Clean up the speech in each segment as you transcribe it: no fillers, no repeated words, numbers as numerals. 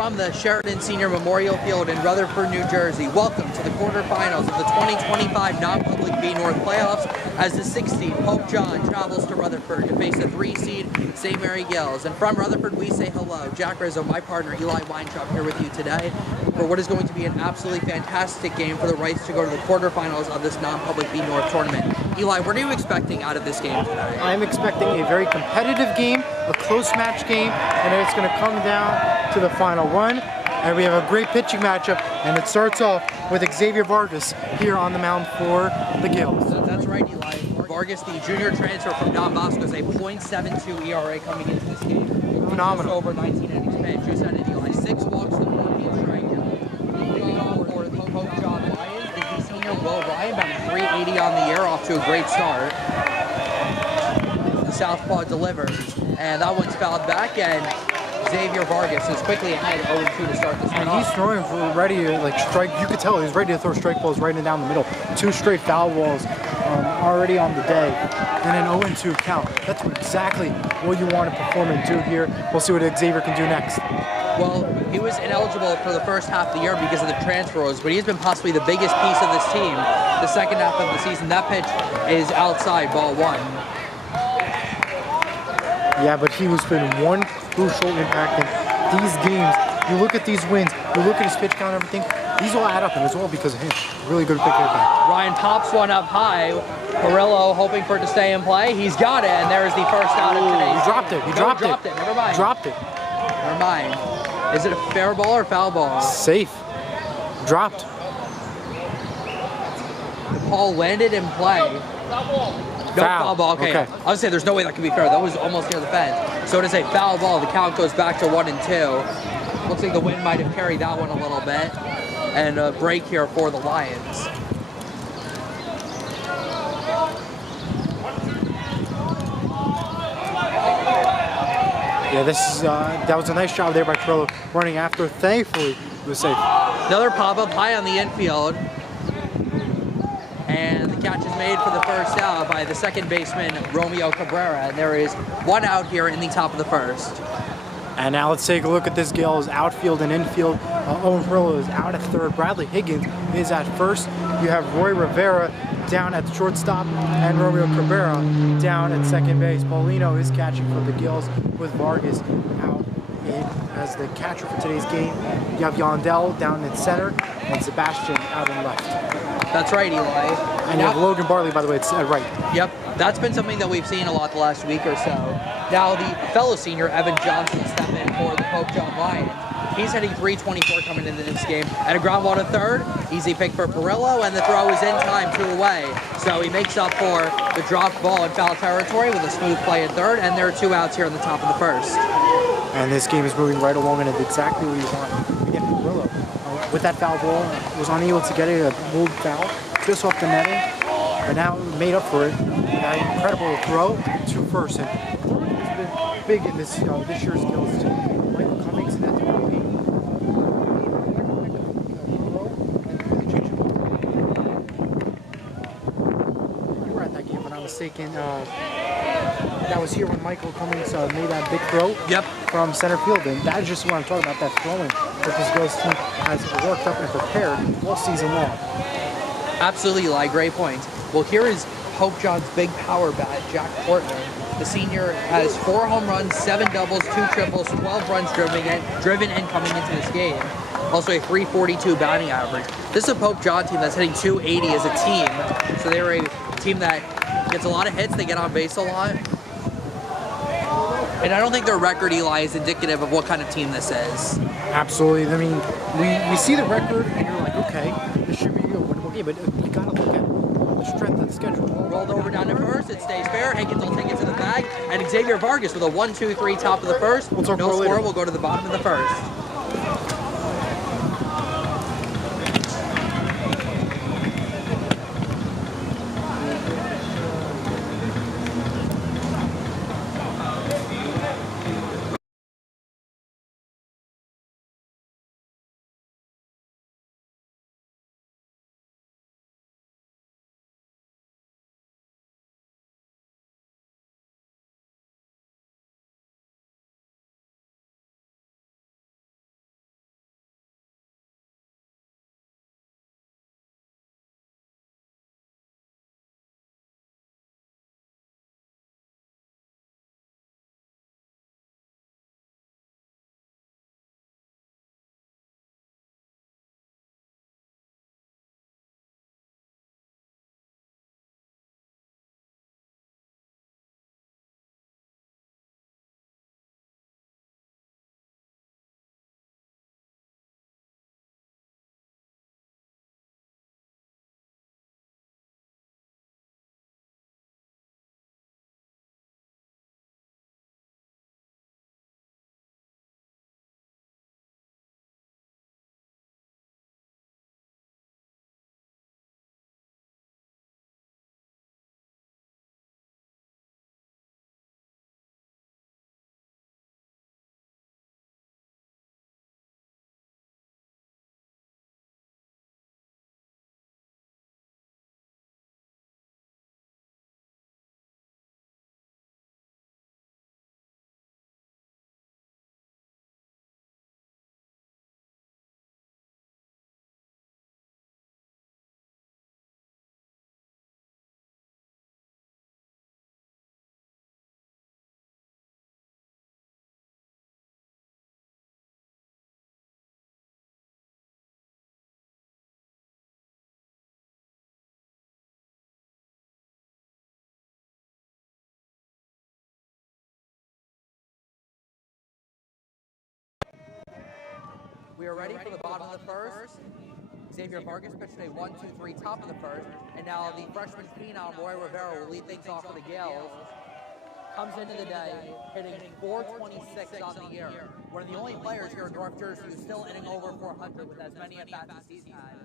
from the Sheridan Senior Memorial Field in Rutherford, New Jersey. Welcome to the quarterfinals of the 2025 non-public B North playoffs as the 6th seed Pope John travels to Rutherford to face the 3 seed St. Mary Gales. And from Rutherford, we say hello. Jack Rizzo, my partner Eli Weintraub, here with you today for what is going to be an absolutely fantastic game for the rights to go to the quarterfinals of this non-public B North tournament. Eli, what are you expecting out of this game today? I'm expecting a very competitive game, a close match game, and it's going to come down to the final one. And we have a great pitching matchup, and it starts off with Xavier Vargas here on the mound for the Gales. That's right, Eli. Vargas, the junior transfer from Don Bosco, is a .72 ERA coming into this game. Phenomenal. Over 19 innings pitched. You said it, Eli. 6 walks to 14 strikeouts. Leading off for the Pope John Lions is the senior Will Ryan, about 380 on the year, off to a great start. The southpaw delivers, and that one's fouled back, and Xavier Vargas is quickly ahead 0-2 to start this one. And he's throwing for ready to strike. You could tell he's ready to throw strike balls right and down the middle. 2 straight foul balls already on the day, and an 0-2 count. That's exactly what you want to perform and do here. We'll see what Xavier can do next. Well, he was ineligible for the first half of the year because of the transfer rules, but he's been possibly the biggest piece of this team the second half of the season. That pitch is outside, ball 1. Yeah, but he has been one crucial impact in these games. You look at these wins, you look at his pitch count and everything, these all add up, and it's all because of him. Really good pick back. Ryan pops one up high. Perillo hoping for it to stay in play. He's got it, and there's the first out of today's. He dropped it. He dropped it. Never mind. Dropped it. Never mind. Is it a fair ball or foul ball? Safe. Dropped. The ball landed in play. No, foul ball. Okay. I was saying there's no way that could be fair. That was almost near the fence. So it is a foul ball. The count goes back to 1-2. Looks like the wind might have carried that one a little bit. And a break here for the Lions. Yeah, this is that was a nice job there by Perillo running after. Thankfully, it was safe. Another pop-up high on the infield. And the catch is made for the first out by the second baseman, Romeo Cabrera. And there is 1 out here in the top of the first. And now let's take a look at this Gales outfield and infield. Owen Perillo is out at third. Bradley Higgins is at first. You have Roy Rivera down at the shortstop and Romeo Cabrera down at second base. Paulino is catching for the Gales with Vargas out as the catcher for today's game. You have Yondell down in center and Sebastian out in left. That's right, Eli. And you have Logan Barley, by the way, it's at right. Yep, that's been something that we've seen a lot the last week or so. Now the fellow senior, Evan Johnson, step in for the Pope John Lions. He's hitting .324 coming into this game. And a ground ball to third, easy pick for Perillo, and the throw is in time, 2 away. So he makes up for the dropped ball in foul territory with a smooth play at third, and there are 2 outs here in the top of the first. And this game is moving right along, and it's exactly what you want. Again, Perillo, with that foul ball, was unable to get it, a moved foul, just off the netting, but now made up for it. An incredible throw to first, and it's been big in this this year's Gales team. Michael Cummings in that developing. You were at that game, if I'm not mistaken. That was here when Michael Cummings made that big throw from center field, and that's just what I'm talking about, that throwing that this Gales team has worked up and prepared all season long. Absolutely, Eli, great point. Well, here is Pope John's big power bat, Jack Portman. The senior has 4 home runs, 7 doubles, 2 triples, 12 runs driven in coming into this game. Also a .342 batting average. This is a Pope John team that's hitting .280 as a team. So they're a team that gets a lot of hits, they get on base a lot. And I don't think their record, Eli, is indicative of what kind of team this is. Absolutely. I mean, we see the record and you're like, okay, this should be a winnable game, but you gotta look at the strength of the schedule. Rolled over down to first, it stays fair. Higgins will take it to the bag, and Xavier Vargas with a 1-2-3 top of the first. We'll talk no more score later. will go to the bottom of the first. We are ready for the bottom of the first. Xavier Vargas pitched a 1-2-3 top of the first, and now the freshman phenom Roy Rivera will lead things off for the Gales. Comes into the day hitting 426 on the year. One of the only players here in North Jersey who's still hitting over 400 with as many at-bats as he's had.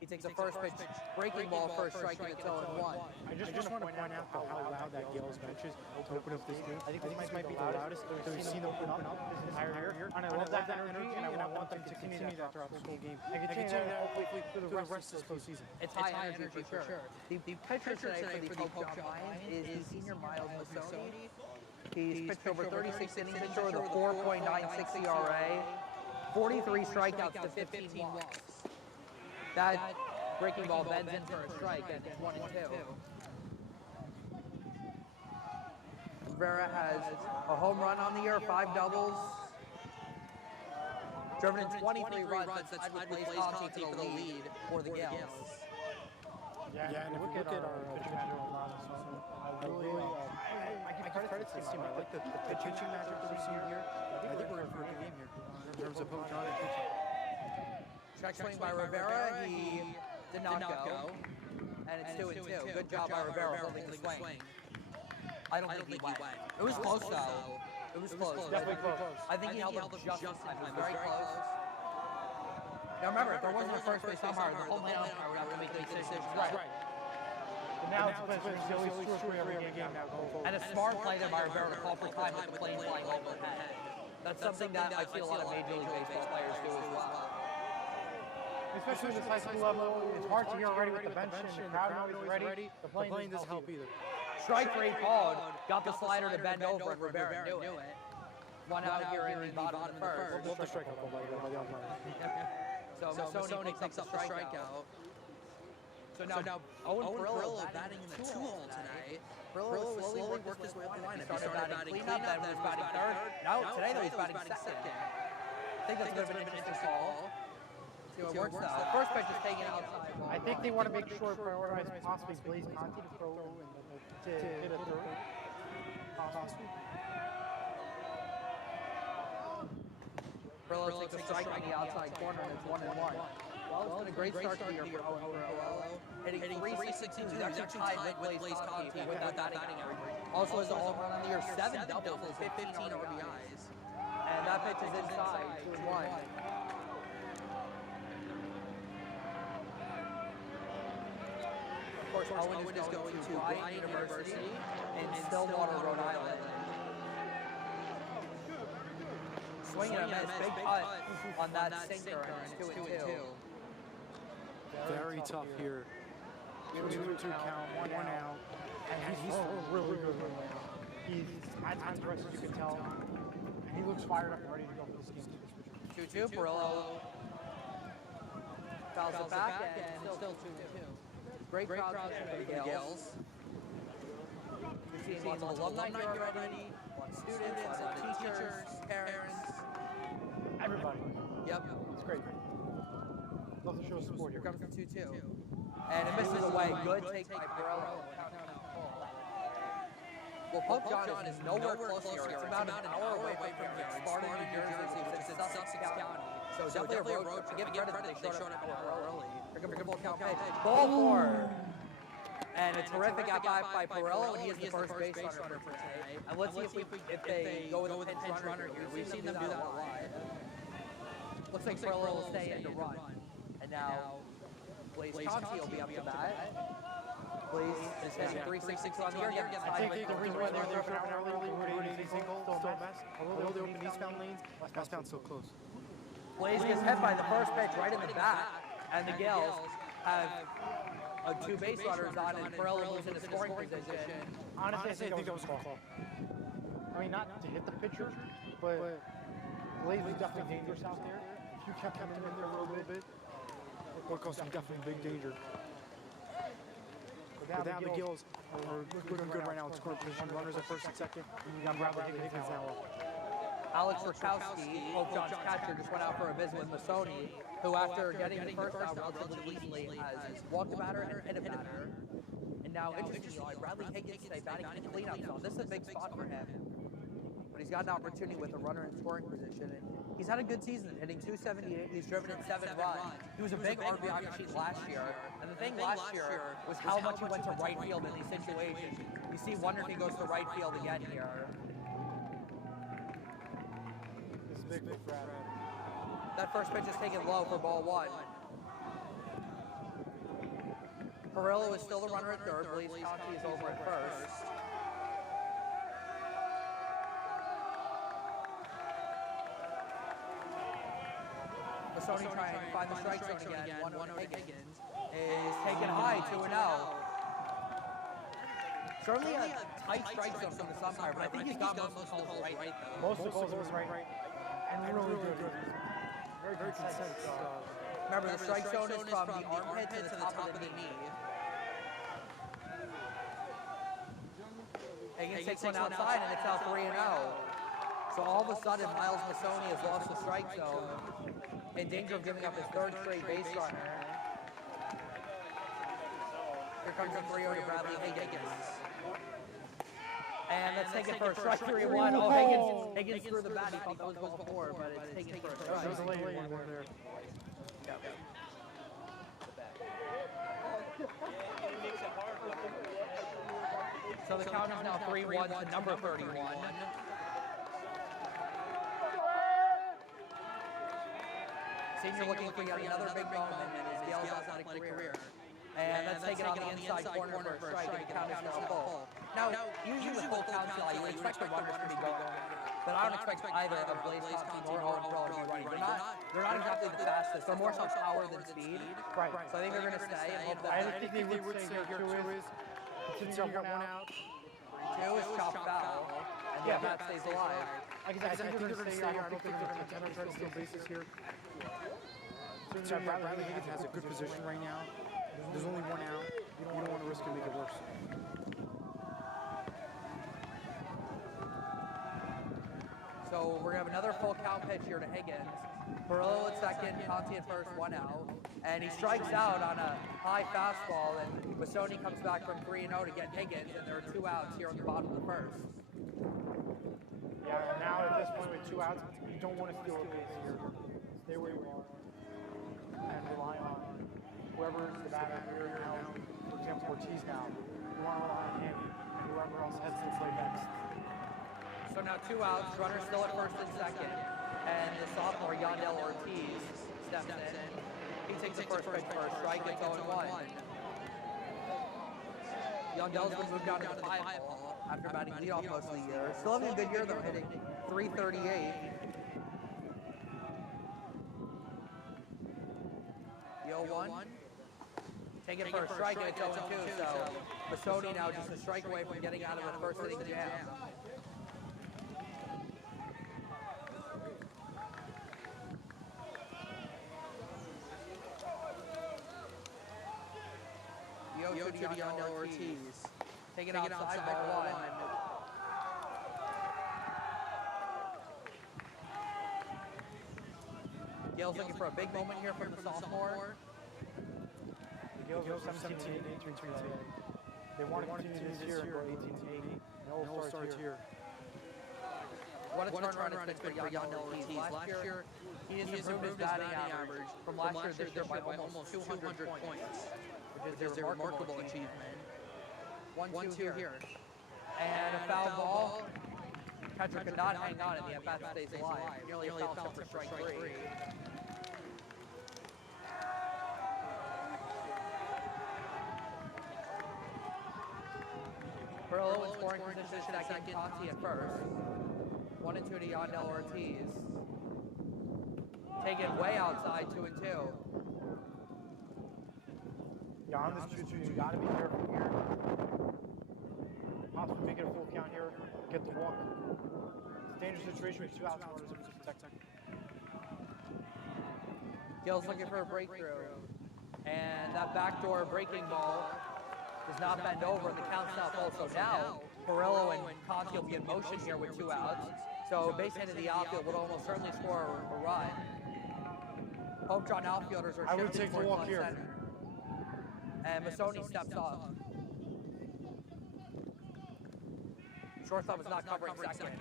He takes a first pitch breaking ball for a strike, and it's 0-1. I just want to point out how loud that Gales bench is to open up this game. I think this might be the loudest that we've seen them open up this entire year. And I love that energy, and I want them to continue that throughout this whole game. And continue that hopefully for the rest of this postseason. It's high energy for sure. The pitcher today for the Pope John Lions is the senior Miles Masoni. He's pitched over 36 innings, pitched over the 4.96 ERA, 43 strikeouts to 15 walks. That breaking ball bends in for a strike at 1-2. Rivera has a home run on the year, 5 doubles, driven in 23 runs. That's tied with Blaze Conti for the lead for the Gales. Yeah, and if you look at our pitching matchup a lot, I give credit to this team. I like the pitching matchup that we've seen here. I think we're in for a good game here in terms of Pope John and pitching. Check swing by Rivera, he did not go, and it's 2-2. Good job by Rivera holding the swing. I don't think he went. It was close though. It was close. Definitely close. I think he held it just in time. Very close. Now remember, if there wasn't a first base umpire, the whole plate umpire would have to make the decision. Right. But now it's silly screw every game now going forward. And a smart play there by Rivera to call for time with the plane flying overhead. That's something that I see a lot of Major League Baseball players do as well. Especially at this high school level, it's hard to hear already with the bench and the crowd noise ready. The plane doesn't help either. Strike 3 called, got the slider to bend over, and Rivera knew it. One out here in the bottom of the first. Love the strikeout call by the umpire. So Masoni takes up the strikeout. So now Owen Perillo batting in the 2-hole tonight. Perillo slowly worked his way up the lineup. He started batting cleanup, then was batting third. No, today though he's batting second. I think that's a bit of an interesting call. See how it works now. The first pitch is taken outside. I think they want to make sure prioritize possibly Blaze Conti to throw and to hit a third. Possibly. Perillo takes a strike on the outside corner and it's 1-1. Well, it's been a great start to the year for Owen Perillo. Hitting 362. He's actually tied with Blaze Conti with that batting average. Also has a home run on the year, 7 doubles, 15 RBIs. And that pitch is inside, 2-1. Of course, Owen is going to Bryant University in Stillwater, Rhode Island. Swinging a nice big cut on that sinker, and it's 2-2. Very tough here. 2-2 count, 1 out. And he's really good right now. He's at times aggressive, you can tell. And he looks fired up and ready to go for this game. 2-2, Perillo fouls it back, and it's still 2-2. Great crowd for the Gales. We've seen lots of alumni here already, lots of students, lots of teachers, parents. Everybody. Yep. It's great. Love to show support here. Here comes the 2-2. And it misses away. Good take by Perillo. Well, Pope John is nowhere close here. It's about an hour away from here. Sparta, New Jersey, which is in Sussex County. So definitely a road to give credit. They showed up an hour early. Here comes the full count pitch. Ball 4. And a terrific at-bat by Perillo, and he is the first base runner for today. And let's see if they go with a pinch runner here. We've seen them do that a lot. Looks like Perillo will stay in to run. And now Blaze Conti will be up to bat. Blaze is hitting 366 on the year. I think the reason why they're there for an hour early, Route 80 single, still a mess. Although they open eastbound lanes, westbound still close. Blaze gets hit by the first pitch right in the back, and the Gales have 2 base runners on, and Perillo moves into scoring position. Honestly, I think that was a call. I mean, not to hit the pitcher, but Blaze was definitely dangerous out there. If you kept him in there for a little bit, it would cause some definitely big danger. But now the Gills are doing good right now in scoring position. Runners at first and second. And you got Bradley Higgins now up. Alex Rakowski, Pope John's catcher, just went out for a visit with Masoni, who after getting the first out relatively easily has walked a batter and hit a batter. And now, interestingly, Bradley Higgins today batting in the cleanup zone. This is a big spot for him. But he's got an opportunity with a runner in scoring position. And He's had a good season, hitting 278. He's driven in 7 runs. He was a big RBI machine last year. And the thing last year was how much he went to right field in these situations. You see, wonder if he goes to right field again here. This is big for Adam. That first pitch is taken low for ball 1. Perillo is still the runner at third. Blaze Conti is over at first. Masoni trying to find the strike zone again. 1-0 Higgins is taken high, 2-0. Certainly a tight strike zone from the umpire, but I think he's got most of the calls right though. Most of the calls right. And really good. Very consistent. Remember, the strike zone is from the armpit to the top of the knee. Higgins takes one outside, and it's now 3-0. So all of a sudden, Miles Masoni has lost the strike zone, in danger of giving up his 3rd straight base runner. Here comes a 3-0 to Bradley Higgins. And that's taken for a strike, 3-1. Oh, Higgins threw the bat. He thought that was ball 4, but it's taken for a strike. There's a late one there. Yep. So the count is now 3-1 to number 31. Senior looking for yet another big moment in his Yale's athletic career. And that's taken on the inside corner for a strike, and the count is now full. Now, usually with full count, you would expect the runners to be going, but I don't expect either of Blaze Conti or Umbrella to be running. They're not exactly the fastest. They're more so power than speed. Right. So I think they're going to stay and hope that. I think they would say here 2 is. Continue to one out. 2 is chopped foul, and yeah, that stays alive. I think they're going to stay here. I don't think they're going to try to steal bases here. So Bradley Higgins has a good position right now. There's only 1 out. You don't want to risk and make it worse. So we're going to have another full count pitch here to Higgins. Perillo at second, Conti at first, 1 out. And he strikes out on a high fastball, and Masoni comes back from 3-0 to get Higgins, and there are 2 outs here on the bottom of the first. Yeah, and now at this point with 2 outs, you don't want to steal a base here. Stay where you are and rely on whoever is the batter here now. For example, Ortiz now. You want to rely on him and whoever else heads to play next. So now 2 outs, runner still at first and second, and the sophomore Yandel Ortiz steps in. He takes the first pitch for a strike, it's 0-1. Yandel's been moved down to the 5 hole after batting leadoff most of the year. Still having a good year though, hitting .338. The 0-1. Taking it for a strike, and it's 0-2. So Masoni now just a strike away from getting out of the first inning jam. The 0-2 to Yandel Ortiz. Taking it outside, ball 1. Gale's looking for a big moment here from the sophomore. The Gales are 17-8 today. They want to continue this year and go 18-80. And all starts here. What a turnaround it's been for Yandel Ortiz. Last year, he has improved his batting average from last year to this year by almost 200 points, which is a remarkable achievement. 1-2 here. And a foul ball. Catcher could not hang on, and the at-bat stays alive. Nearly a foul for strike 3. Perillo in scoring position at second, Conti at first. 1-2 to Yandel Ortiz. Taken way outside, 2-2. Yeah, on this 2-2, you got to be careful here. Possibly make it a full count here. Get the walk. It's a dangerous situation with 2 outs. Gale's looking for a breakthrough. And that backdoor breaking ball does not bend over, and the count's now full. So now, Perillo and Conti will be in motion here with 2 outs. So base hit in the outfield would almost certainly score a run. Pope John outfielders are shifting towards left center. And Masoni steps off. Shortstop is not covering second.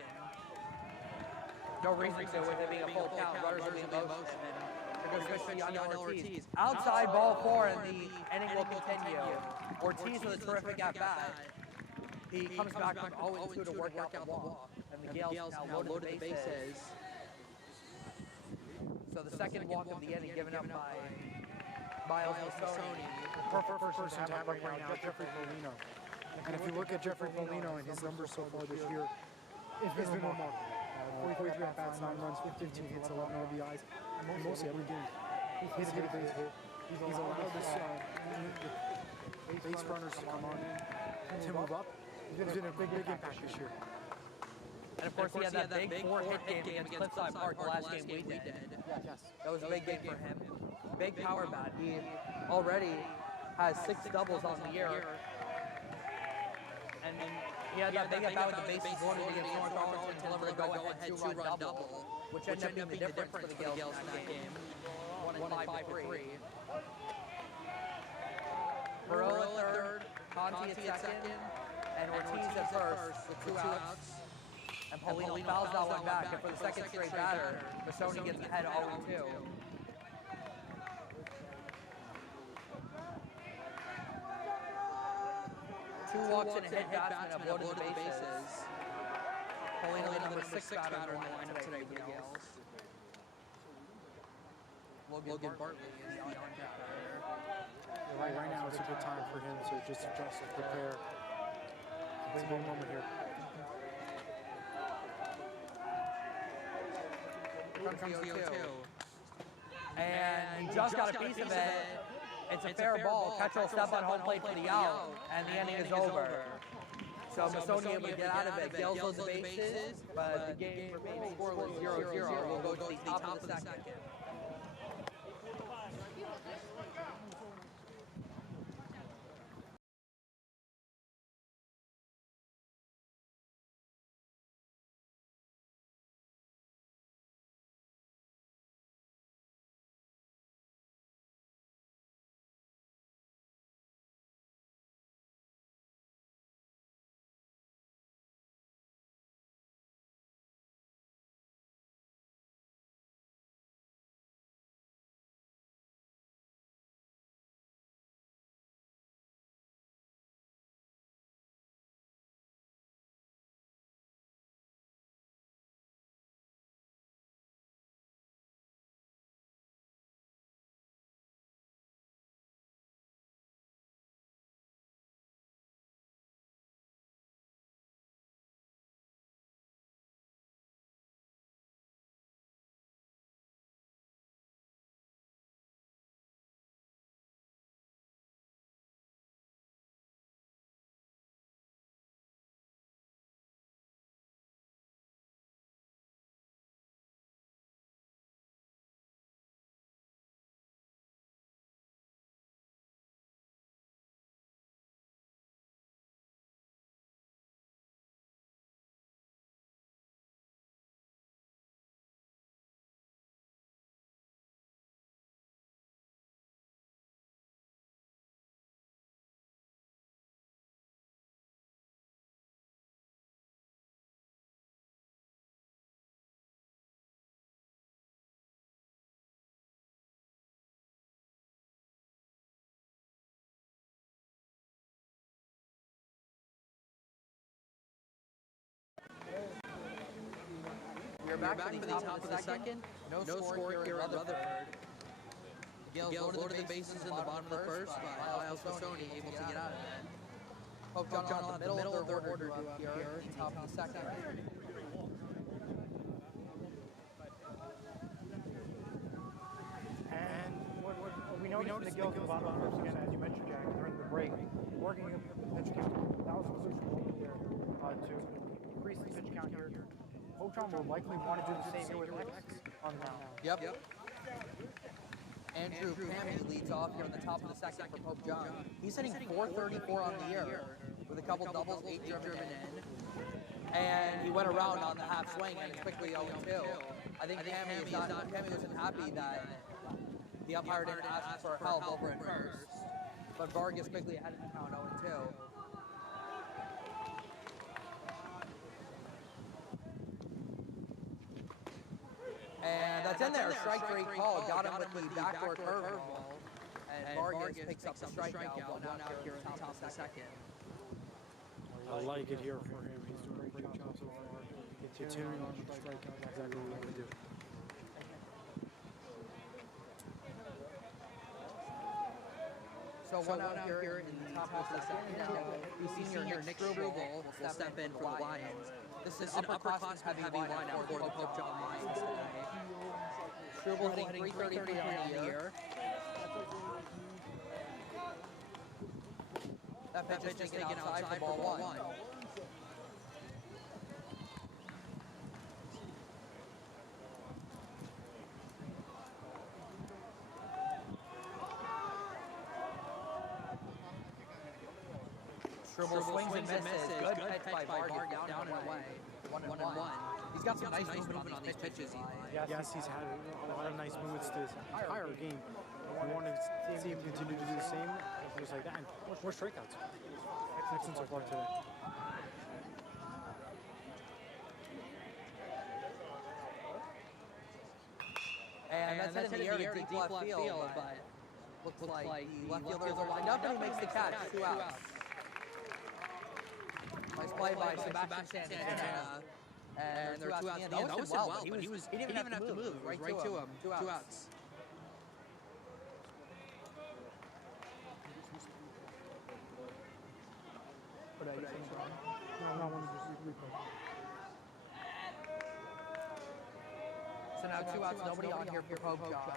no reason to with it being a full count. Runners will be in motion. And they're going to on Ortiz. Outside ball 4, and the inning will continue. Ortiz with a terrific at-bat. He comes back from 0-2 to work out the walk. And the Gales now loaded the bases. So the second walk of the inning given up by Miles Masoni. Perfect person to have right now, Jeffrey Polino. And if you look at Jeffrey Polino and his numbers so far this year, it's been remarkable. 43 at-bats, 9 runs, 15 hits, 11 RBIs, and mostly every game. He's hit a base hit. He's allowed this base runners to come on to move up. He's been a big impact this year. And of course, he had that big 4-hit game against Cliffside Park the last game we did. Yes. That was a big game for him. Big power bat. He already has 6 doubles on the year. And he had that big at-bat with the bases loaded against North Arlington to deliver the go-ahead 2-run double, which ended up being the difference for the Gales in that game. 1-5-3. Burrow at third, Conti at second, and Ortiz at first with 2 outs. And Polino fouls that one back, and for the second straight batter, Masoni gets ahead 0-2. Two walks and a hit batsman have loaded the bases. Polino, number 6 batter in the lineup today for the Gales. Logan Bartley is the on-deck batter. Right now, it's a good time for him to just adjust and prepare. It's a big moment here. Here comes the 0-2. And he just got a piece of it. It's a fair ball. Catcher will step on home plate for the out, and the inning is over. So Masoni able to get out of it. Gales loads the bases, but the game remains scoreless 0-0. We'll go to the top of the second. We're back for the top of the second. No score here at Rutherford. Gales loaded the bases in the bottom of the first, but Miles Masoni able to get out of it. Pope John on the middle of their order due up here at the top of the second. And what we noticed the Gales in the bottom of the first, again, as you mentioned, Jack, during the break, working up the pitch count. That was crucial over there to increase the pitch count here. Pope John will likely want to do the same here with X on the mound. Yep. Andrew Pammy leads off here on the top of the second for Pope John. He's hitting .434 on the year with a couple doubles, 8 driven in. And he went around on the half swing and it's quickly 0-2. I think Pammy wasn't happy that the umpire didn't ask for help over at first. But Vargas quickly added the count 0-2. And that's in there. Strike rate call. Got him with the backdoor curveball. And Vargas picks up the strikeout. One out here in the top of the second. I like it here for him. He's doing a great job so far. Continuing on with the strikeout. That's exactly what we want to do. So one out here in the top of the second. Now, the senior Nick Struble will step in for the Lions. This is an upperclassmen heavy lineup for the Pope John Lions tonight. Struble hitting 333 on the year. That pitch is taken outside for ball one. Struble swings and misses. Good catch by Vargas down and away. 1-1. He's got some nice movement on these pitches. Yes, he's had a lot of nice movements to his entire game. We want to see him continue to do the same, just like that, and more strikeouts. Excellent so far today. And that's headed in the air to deep left field, but looks like the left fielders are lined up, and he makes the catch. 2 outs. Nice play by Sebastian Santana. And there are 2 outs. That was well, but he didn't even have to move. Right to him. 2 outs. So now 2 outs, nobody on here for Pope John.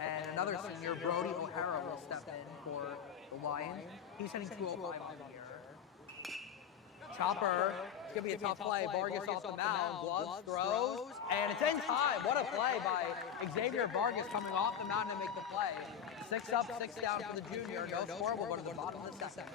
And another senior, Brody O'Hara, will step in for the Lions. He's hitting 205 on the year. Chopper, it's going to be a tough play. Vargas off the mound, gloves, throws, and it's in time. What a play by Xavier Vargas coming off the mound to make the play. 6 up, 6 down for the junior. No score, we'll go to the bottom of the second.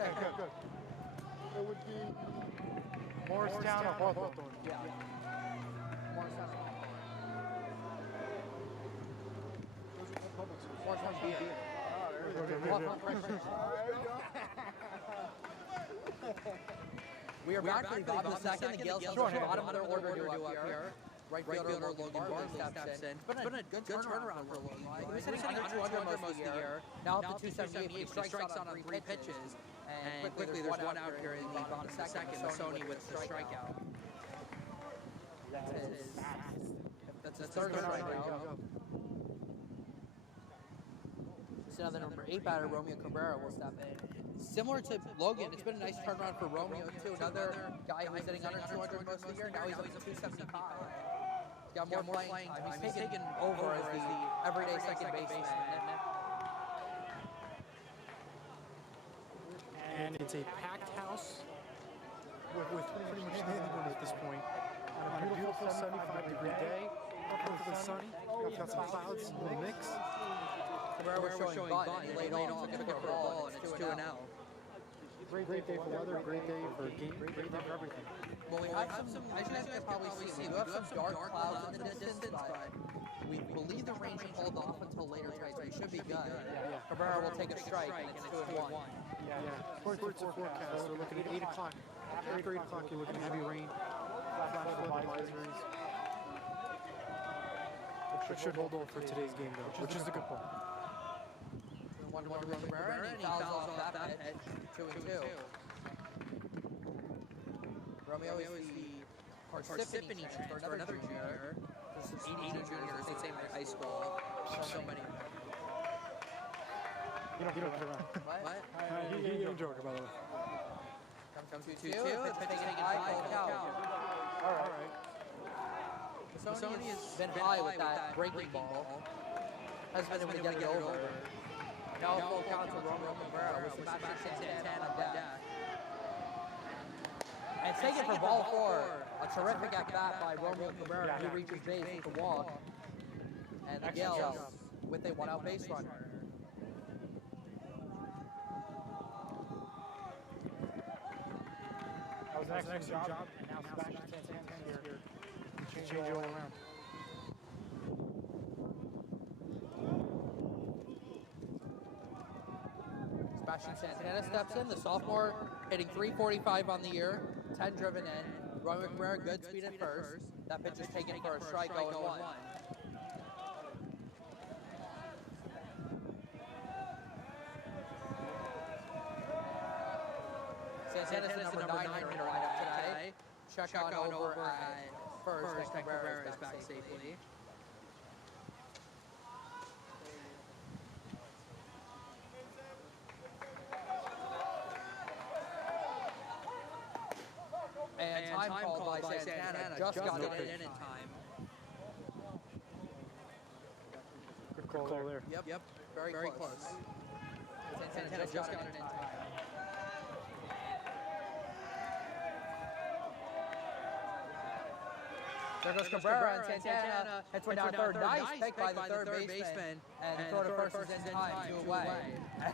Okay, good. It would be Morristown or Hawthorne. Yeah. Morristown or Hawthorne. Morristown beer. We are back for the bottom of the second. The Gales are at the bottom of their order to up here. Right fielder Logan Barnes steps in. It's been a good turnaround for Logan. He was hitting under 200 most of the year. Now up to 278. He strikes out on 3 pitches. And quickly, there's one out here in the bottom of the second. Sony with the strikeout. That's his third strikeout. So now the number 8 batter, Romeo Cabrera, will step in. Similar to Logan, it's been a nice turnaround for Romeo, too. Another guy who's hitting under 200 most of the year. Now he's up to 275. He's got more playing time. He's taken over as the everyday second baseman. And it's a packed house with pretty much standing room at this point. On a beautiful 75-degree day. Hopefully sunny. We've got some clouds in the mix. Cabrera was showing bunt, and he laid off, took it for a ball, and it's 2-0. Great day for weather, great day for game, great day for everything. Well, we have some, as you guys can probably see, we have some dark clouds in the distance, but we believe the rain should hold off until later tonight, so we should be good. Yeah. Cabrera will take a strike, and it's 2-1. Yeah. According to the forecast, we're looking at 8 o'clock. After 8 o'clock, you're looking at heavy rain, flash flood advisories. Which should hold over for today's game, though, which is a good point. 1-1 to Cabrera, and he fouls off that pitch, 2-2. Romeo is the Parsippany transfer, another junior. There's 80 juniors, the same high school. So many. You don't get around. What? You don't joke about it. Comes 2-2, it's taken high, called out. All right. Masoni has been high with that breaking ball. Hasn't been able to get it over. Now full count to Romeo Cabrera with Sebastian Santana on deck. And taken for ball 4. A terrific at bat by Romeo Cabrera. He reaches base with the walk. And the Gales with a 1-out base runner. That was an excellent job. And now Sebastian Santana's here. Change it all around. Sebastian Santana steps in, the sophomore hitting .345 on the year, 10 driven in. Romeo Cabrera, good speed at first. That pitch is taken for a strike, 0-1. Santana's the number 9 hitter lineup today. Check on over at first, and Cabrera is back safely. And time called by Santana, just got it in time. Good call there. Yep, very close. Santana just got it in time. There goes Cabrera, and Santana hits one down third. Nice pick by the third baseman. And throw to first is in time, 2 away.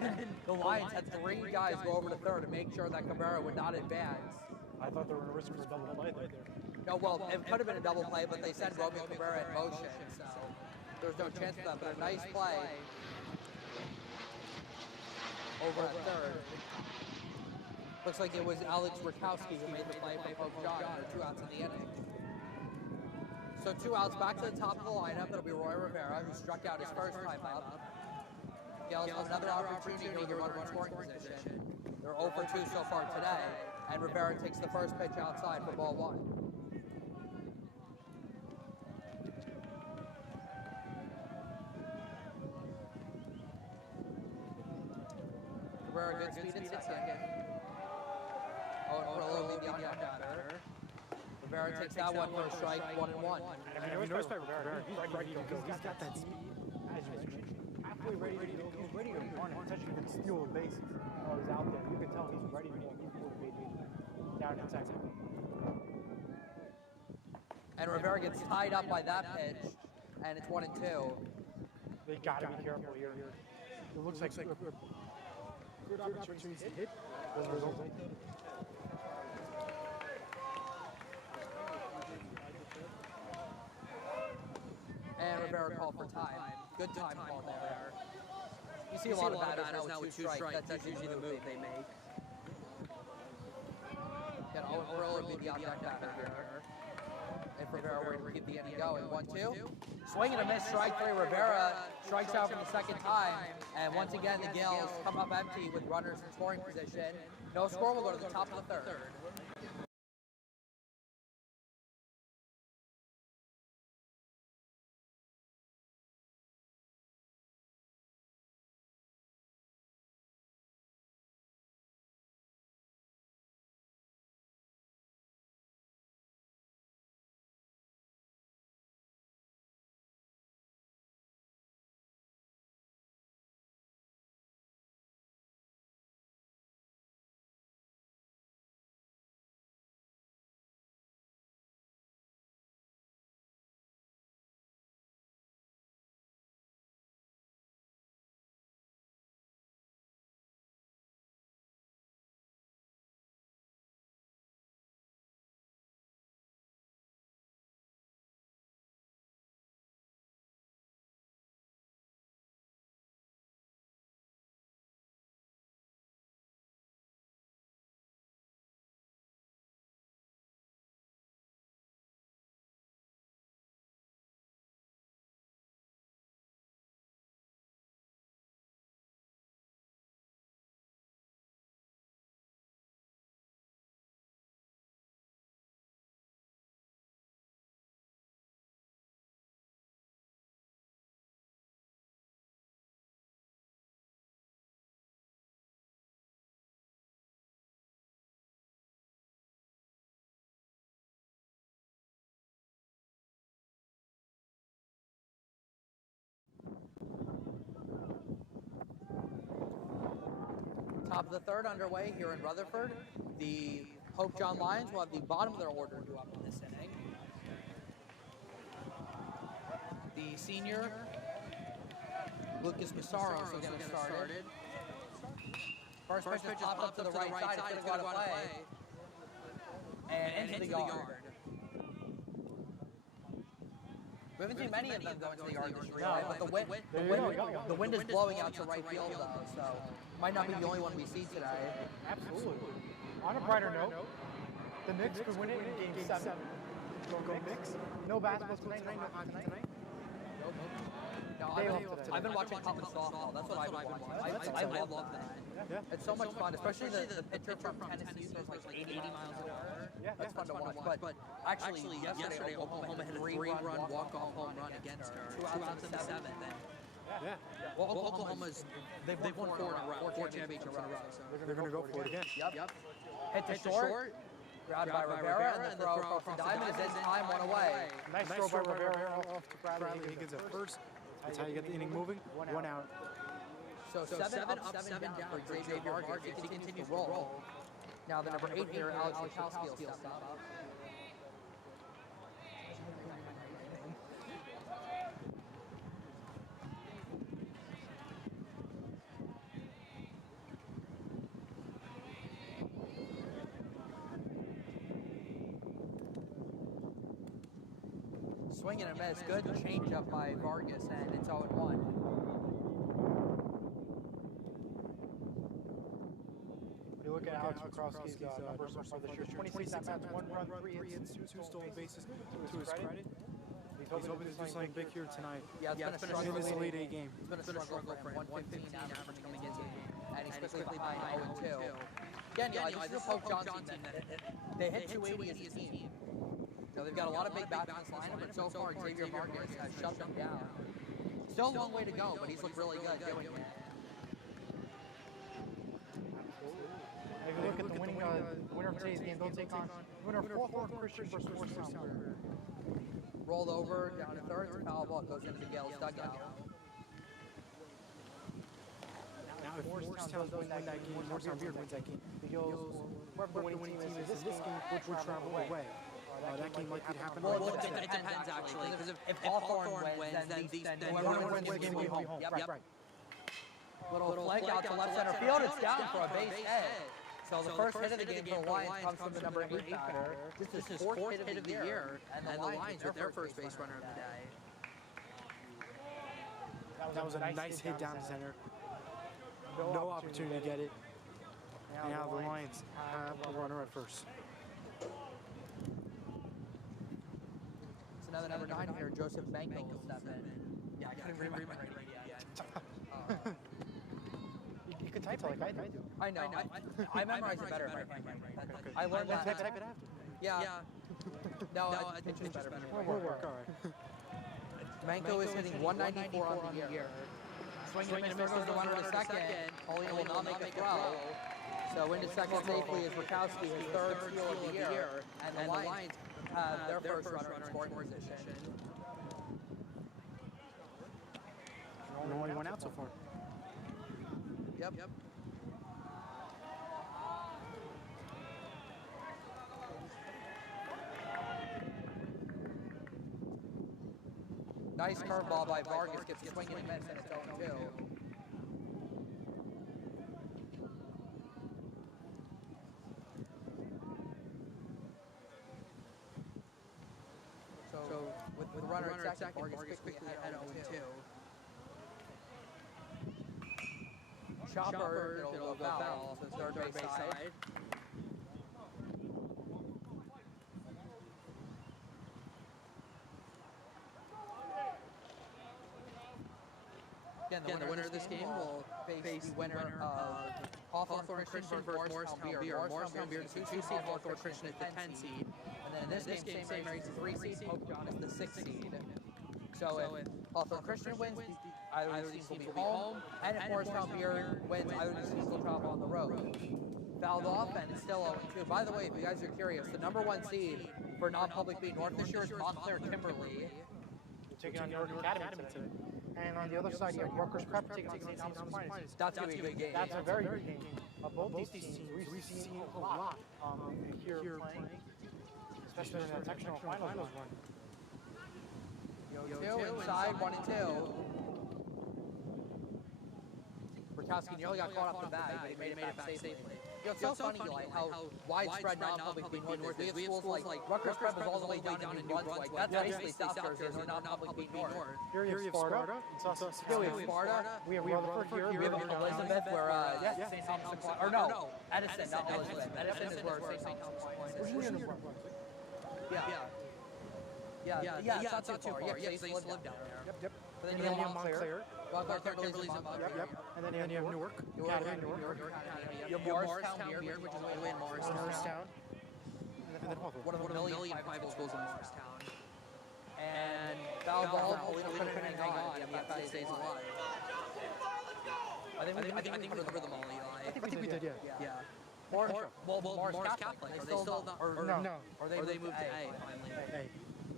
And the Lions had 3 guys go over to third to make sure that Cabrera would not advance. I thought they were going to risk for a double play there. No, well, it could have been a double play, but they sent Romeo Cabrera in motion, so there's no chance for that. But a nice play over at third. Looks like it was Alex Rakowski who made the play for Pope John. There are 2 outs in the inning. So 2 outs back to the top of the lineup. That'll be Roy Rivera, who struck out his first time up. Gales has another opportunity to get runner in scoring position. They're 0 for 2 so far today, and Rivera takes the first pitch outside for ball 1. Cabrera, good speed at second. Owen will be on batter. Rivera takes that one for a strike, 1-1. I mean, you notice by Rivera, he's ready to go. He's got that speed, as you mentioned. Halfway ready to go. He's ready to run and touch even steal the bases. Oh, he's out there. You can tell he's ready to go. He's motivated. Down in second. And Rivera gets tied up by that pitch, and it's 1-2. They got to be careful here. It looks like good opportunities to hit. As a result. And Rivera called for time. Good time call there. You see a lot of batters now with 2 strikes. That's usually the move they make. Got Owen Pearl will be the on-deck batter here. And Rivera will keep the inning going. 1-2. Swing and a miss, strike 3. Rivera strikes out for the second time. And once again, the Gales come up empty with runners in scoring position. No score will go to the top of the third. Top of the third underway here in Rutherford. The Pope John Lions will have the bottom of their order due up in this inning. The senior, Lucas Massaro, will get us started. First pitch is popped up to the right side. It's going to go to play. And into the yard. We haven't seen many of them go into the yard this year, but the wind is blowing out to right field, though, so might not be the only one we see today. Absolutely. On a brighter note, the Knicks could win it in Game 7. Go Knicks. No basketball tonight, no hockey tonight. No, I've been watching college softball. That's what I've been watching. I love that. Yeah. It's so much fun, especially the pitcher from Tennessee throws like 80 miles an hour. Yeah, that's fun to watch. But actually, yesterday Oklahoma hit a 3-run walk-off home run against her. 2 outs in the 7th. Yeah. Well, Oklahoma's they've won 4 in a row, 4 championships in a row. So They're going to go for it again. Yep. Hit to short. Grabbed by Rivera, and the throw across the diamond is in time, 1 away. Nice throw by Rivera off to Bradley Higgins at first. That's how you get the inning moving. 1 out. So 7 up, 7 down for Xavier Vargas if he continues to roll. Now the number 8 here, Alex Lukowski will step up. Swing and a miss. Good changeup by Vargas, and it's 0-1. When you look at Alex Lukowski's numbers so far this year, 26 at-bats, 1 run, 3 hits, 2 stolen bases. To his credit, he's hoping to do something big here tonight. Yeah, it's been a struggle in this Elite Eight game. It's been a struggle for him. 115 average coming into the game, and he's quickly behind 0-2. Again, this is a Pope John team that they hit 280 as a team. They've got a lot of big bats in this lineup, but so far Xavier Vargas has shut them down. Still a long way to go, but he's looked really good doing it. If you look at the winner of today's game, they'll take on winner of Hawthorne Christian versus Morristown. Rolled over, down to third, the foul ball goes into the Gales dugout. Now if Morristown does win that game, Morristown Beard wins that game, the Gales, whoever the winning team is this game, would travel away. That game likely to happen. Well, it depends actually, because if Hawthorne wins, then whoever wins the game will be home. Yep. Little flag out to left center field, it's down for a base hit. So the first hit of the game for the Lions comes from the number 8 batter. This is his 4th hit of the year, and the Lions with their first base runner of the day. That was a nice hit down the center. No opportunity to get it. Now the Lions have a runner at first. It's another number 9 here, Joseph Banko will step in. Yeah, I couldn't remember it yet. You could type it like I do. I know. I memorize it better if I can. I learned that. Type it after. Yeah. No, it's just better. We'll work, all right. Manko is hitting 194 on the year. Swinging and a miss goes the runner to second. Pauline will not make a throw. So into second safely is Rakowski, his 3rd steal of the year. And the Lions have their first runner in scoring position. Only 1 out so far. Yep. Nice curveball by Vargas, gets a swing and a miss, and it's 0-2. So with the runner at second, Vargas quickly at 0-2. Chopper, it'll go foul to the third base side. Again, the winner of this game will face the winner of Hawthorne Christian versus Morristown Beard. Morristown Beard is the 2 seed, Hawthorne Christian is the 10 seed. And then in this game, St. Mary's is the 3 seed, Pope John is the 6 seed. So if Hawthorne Christian wins, either of these teams will be home, and if Morristown Beard wins, either of these teams will travel on the road. Fouled off, and it's still 0-2. By the way, if you guys are curious, the number 1 seed for non-public B North this year is Montclair Kimberly. Taking on York Academy today. And on the other side, you have Rutgers Prep taking on St. Thomas Aquinas. That's going to be a good game. That's a very good game. Both these teams we've seen a lot here playing, especially in that sectional finals run. Two inside, 1 and 2. Rakowski nearly got caught off the bag, but he made it back safely. It's so funny like how widespread non-public B North is. We have schools like Rutgers Prep is all the way down in New Brunswick. That's basically South Jersey, there's non-public B North. Here you have Sparta. Here we have Sparta. We have Rutherford here. We have Elizabeth, where St. Thomas Aquinas, or no, Edison, not Elizabeth. Edison is where St. Thomas Aquinas is. Yeah, it's not too far. Yeah, they used to live down there. Yep. But then And you then you have have Montclair. Kimberly's in Montclair. Yep. And then you have Newark. Academy, Newark. You have Morristown here, which is all the way in Morristown. And then Hawthorne. One of a million private schools in Morristown. And Valverde, we couldn't hang on. The FI stays alive. I think we covered them all, Eli. I think we did, yeah. Yeah. Morris Catholic. Are they still not? No. Or they moved to A finally. Hey.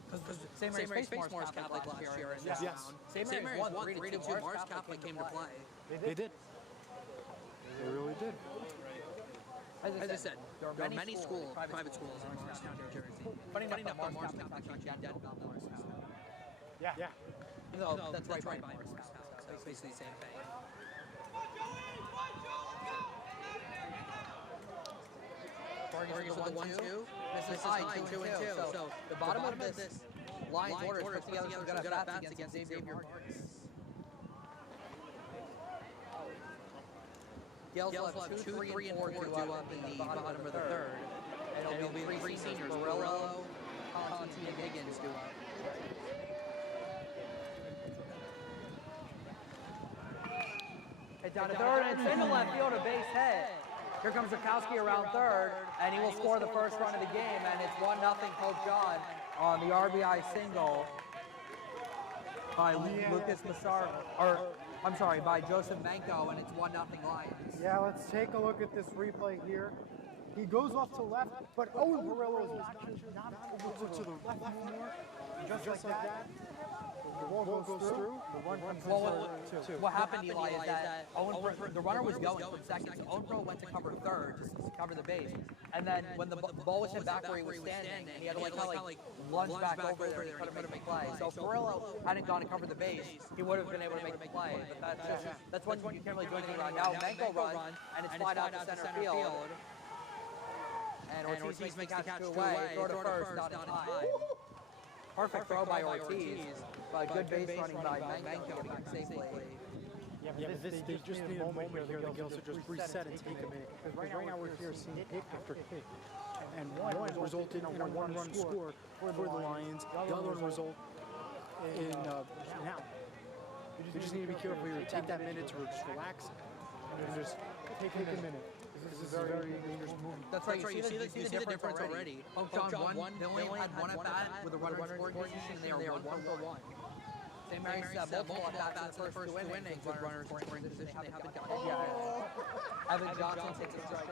Because St. Mary's faced Morris Catholic last year. Yes. St. Mary's won 3-2. Morris Catholic came to play. They did. They really did. As I said, there are many schools, private schools in Morristown, New Jersey. Funny enough, Morris Catholic actually dead about Morristown. Yeah. No, that's right by Morris Catholic, so it's basically the same thing. Vargas with the 1-2. This is high, 2 and 2. So the bottom of this Lions order is put together some good at-bats against Xavier Vargas. Gales will have 2, 3, and 4 due up in the bottom of the third. And it'll be 3 seniors, Murillo, Conti, and Higgins due up. Hit down to third, and it's into left field, a base hit. Here comes Rakowski around third, and he will score the first run of the game, and it's 1-0 Pope John on the RBI single by Lucas Massar, by Joseph Manko, and it's 1-0 Lions. Yeah, let's take a look at this replay here. He goes off to left, but Owen Murillo is not over to the left anymore. Just like that. The ball goes through. The run comes in. What happened, Eli, is that the runner was going from second. So Owen Murillo went to cover third, just to cover the base. And then when the ball was hit back where he was standing, he had to kind of lunge back over there and try to make a play. So if Murillo hadn't gone to cover the base, he would have been able to make the play. But that's when you can't really do anything about. Now Manko run, and it's fly out to center field. And Ortiz makes the catch two away, throw to first, not in time. Perfect throw by Ortiz, but good base running by Manko to get safely. Yeah, but they just need a moment here. The Gales to just reset and take a minute. Because right now we're here seeing hit after hit. And one resulted in a one-run score for the Lions. The other one resulted in an out. You just need to be careful here. Take that minute to just relax and just take a minute. This is a very dangerous movement. That's right. You see the difference already. Pope John, they only had one at-bat with a runner in scoring position, and they are 1 for 1. St. Mary's multiple at-bats in the first 2 innings with runners in scoring position. They haven't done it yet. Evan Johnson takes a strike.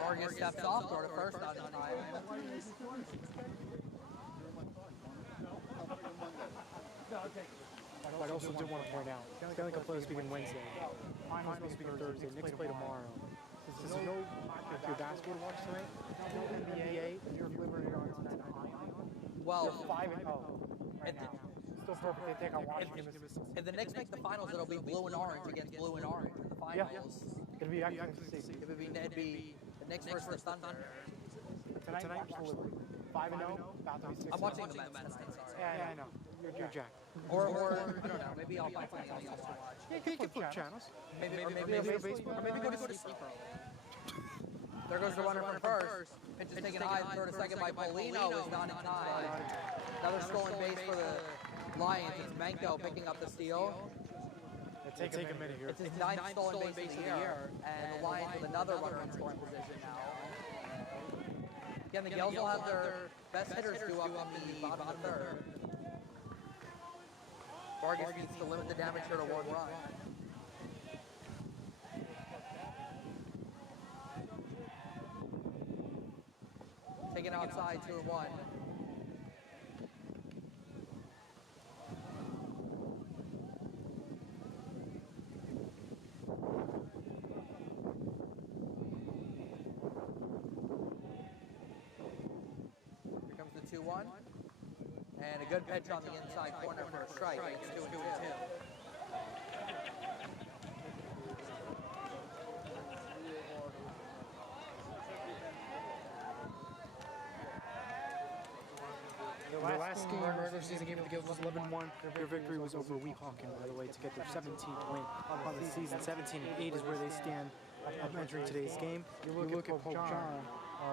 Vargas steps off, throw to first, not in time. I also do want to point out, Stanley Cup players begin Wednesday, finals begin Thursday, Knicks play tomorrow. There's no your basketball to watch tonight, no NBA, and you're delivering on tonight. Well, 5-0 right now. Still perfectly take on Washington. If the Knicks make the finals, it'll be blue and orange against blue and orange in the finals. It'll be excellent to see. It'd be the Knicks versus the Thunder. Tonight, watch the 5-0, about to be 6-0. I'm watching the Mets tonight, sorry. Yeah, I know. You're Jack. Or I don't know, maybe I'll find something else to watch. Yeah, you can flip channels. Maybe go to sleep early. There goes the runner from first. Pitch is taken high, throw to second by Polino is not in time. Another stolen base for the Lions. It's Manko picking up the steal. Take a minute here. It's his 9th stolen base of the year, and the Lions with another runner in scoring position now. Again, the Gales will have their best hitters due up in the bottom of the third. Vargas needs to limit the damage here to 1 run. Taken outside, 2-1. Here comes the 2-1. And a good pitch on the inside corner for a strike. It's 2-2. The last game, regular season game of the Gales was 11-1. Their victory was over Weehawken, by the way, to get their 17th win on the season. 17-8 is where they stand entering today's game. You look at Pope John.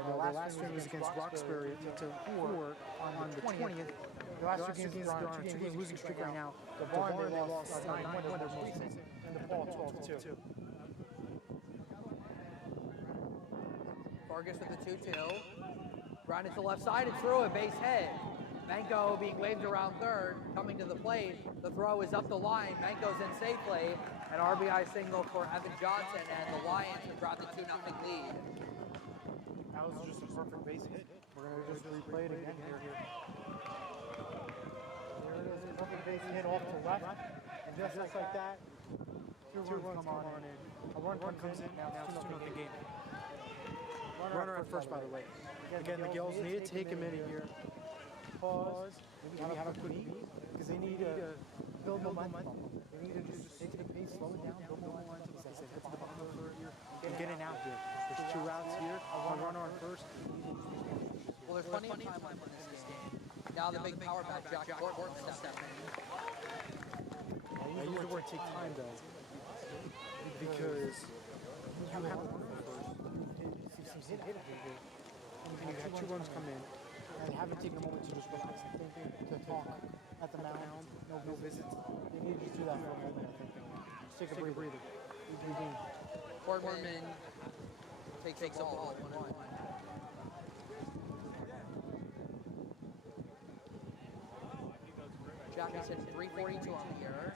The last win was against Roxbury to 4 on the 20th. The last 2 games are on a 2-game losing streak right now. The Barn, they lost 9-1 their most recent, and the Paul 12-2. Vargas with the 2-2. Grounded to left side and through a base hit. Manko being waved around third, coming to the plate. The throw is up the line. Manko's in safely. An RBI single for Evan Johnson, and the Lions have grabbed the 2-0 lead. That was just a perfect base hit. We're going to just replay it again here. There it is, perfect base hit off to left. And just like that, 2 runs come on in. A run comes in, now it's 2-0 game. Runner at first, by the way. Again, the Gales need to take a minute here. Pause, maybe have a quick beat, because they need to build momentum. They need to just take the pace, slow it down, build momentum, as I said, head to the bottom of the third here, and get it out here. There's 2 routes here, a runner on first. Well, there's plenty of time left in this game. Now the big power back, Jack Portman, will step in. I use the word take time, though, because you have a runner on first. You hit it here, and you have 2 runs come in. And they haven't taken a moment to just relax and think, to talk at the mound, no visits. They need to just do that for a moment, I think. Just take a breather. Portman takes up the ball 1-1. Jack is hitting 342 on the year.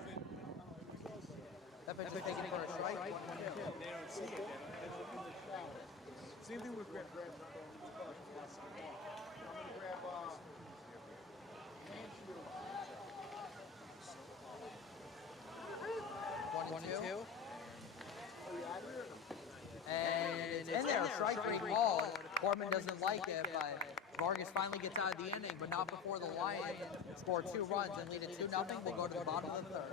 That pitch is taken for a strike. 1-2. Same thing with Grant. One and two. And it's in there, strike rate called. Portman doesn't like it, but Vargas finally gets out of the inning, but not before the Lions score 2 runs and lead it 2-0. They go to the bottom of the third.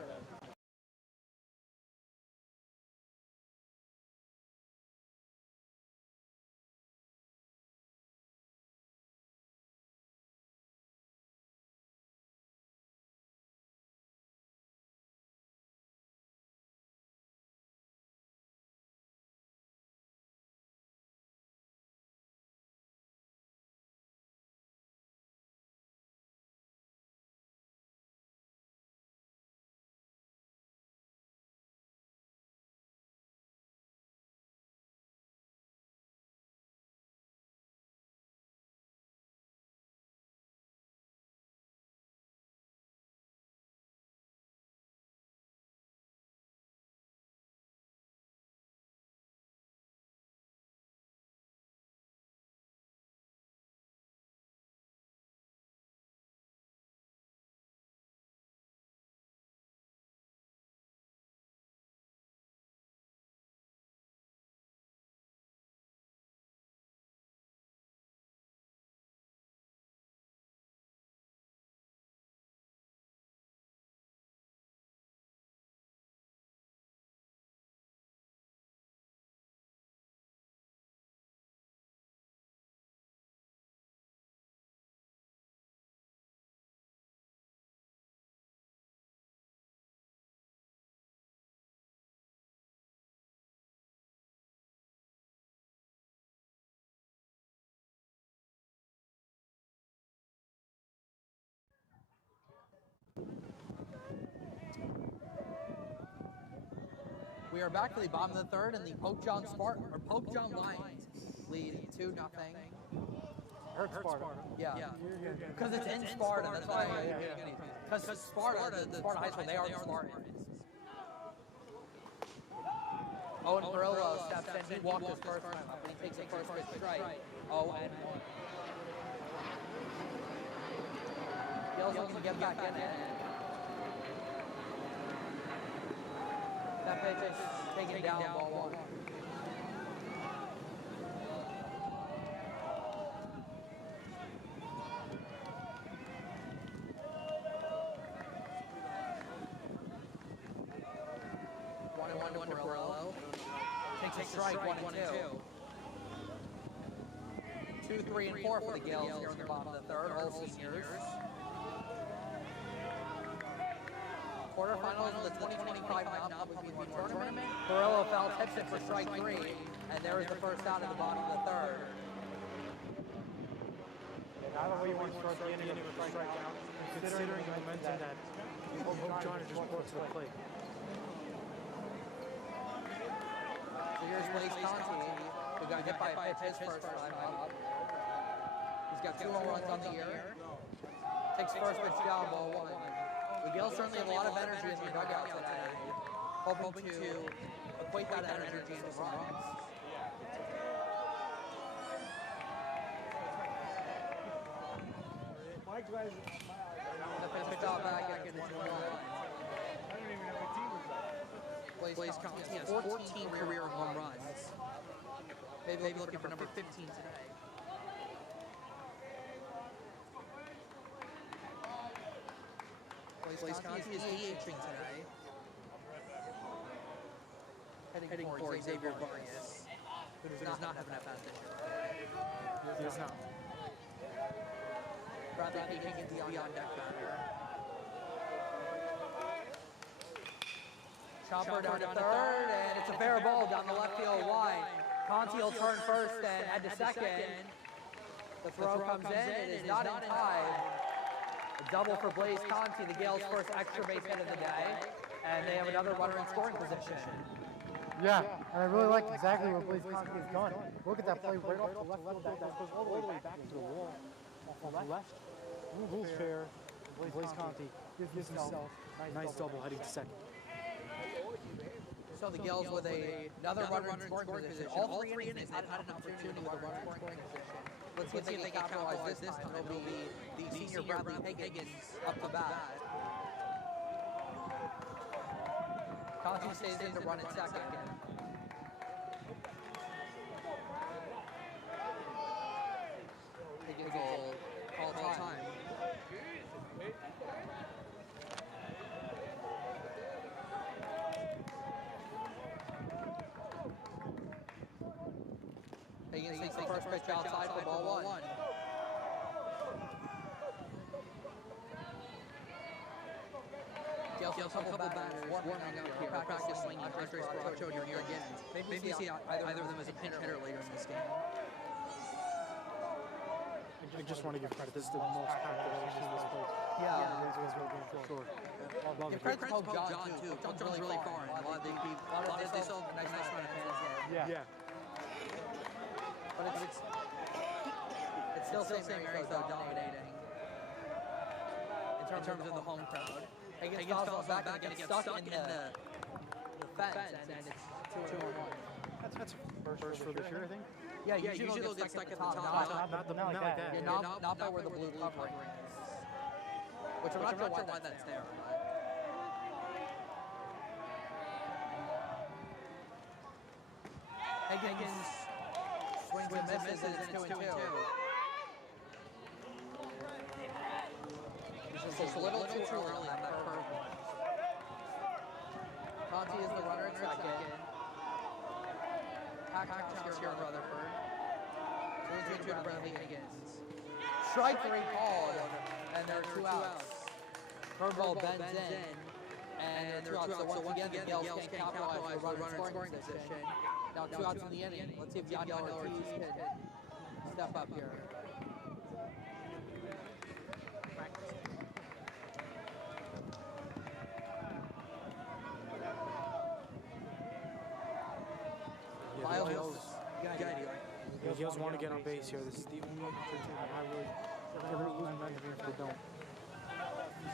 We are back to the bottom of the third, and the Pope John Lions lead 2-0. hurt Sparta. Yeah. Because it's in Sparta. That's why. Because Sparta, the Sparta High School, they are Spartans. Owen Perillo steps in. He walked his first time up, and he takes the first pitch strike. 0-1. He also can get back in it. That pitch is taken down, ball 1. One to Perillo. Takes a strike, 1-2. 2, 3, and 4 for the Gales here in the bottom of the third, all seniors. Quarterfinals of the 2025 non-public tournament. Perillo foul tips it for strike 3, and there is the first out at the bottom of the third. Either way you want to start the inning with a strikeout, considering the momentum that Pope John has just brought to the plate. So here's Blaze Conti, who got hit by a pitch his first time up. He's got 2 home runs on the year. Takes first pitch down, ball 1. The Gales certainly have a lot of energy in their dugout today, hoping to equate that energy into some runs. Mike drives my eyes. The pitch out back into 21. I don't even know what team was that. Blaze Conti has 14 career home runs. Maybe looking for number 15 today. Blaze Conti is DHing today. Heading for Xavier Vargas, who does not have an at-bat this year. He does not. Bradley Higgins is the on-deck batter. Chopper down to third, and it's a fair ball down the left field line. Conti will turn first and head to second. The throw comes in, it is not in time. A double for Blaze Conti, the Gales' first extra base hit of the day, and they have another runner in scoring position. Yeah, and I really like exactly what Blaze Conti has done. Look at that play right off the left field back. That goes all the way back to the wall. Off the left. Rules fair. Blaze Conti gives himself a nice double heading to second. So the Gales with another runner in scoring position. All 3 innings, they've had an opportunity with a runner in scoring position. Let's see if they can capitalize this time. It'll be the senior Bradley Higgins up to bat. Conti stays in to run in second. Higgins will call time. Higgins takes the first pitch outside for ball 1. Gales a couple batters warming up here. Practice swinging. Andres Baracho here again. Maybe see either of them as a pinch hitter later in this game. I just want to give credit. This is the most packed I've seen this place. Yeah. For sure. Give credit to Pope John, too. Pope John's really far. A lot of they still have a nice run of fans there. Yeah. But it's still St. Mary's, though, dominating in terms of the home crowd. Higgins falls back and gets stuck in the fence, and it's 2-1. That's first for this year, I think. Yeah, usually they'll get stuck at the top. Not like that. Yeah, not by where the blue covering is. Which I'm not sure why that's there. Higgins swings and misses, and it's 2-2. It's just a little too early on that curveball. Conti is the runner at second. Packhouse here in Rutherford. 2-2 to Bradley Higgins. Strike 3 called, and there are 2 outs. Curveball bends in, and there are 2 outs. So once again, the Gales can't capitalize with a runner in scoring position. Now 2 outs in the inning. Let's see if Yadiel Ortiz can step up here. Gales want to get on base here. This is the only opportunity they have really. They're going to lose momentum here if they don't.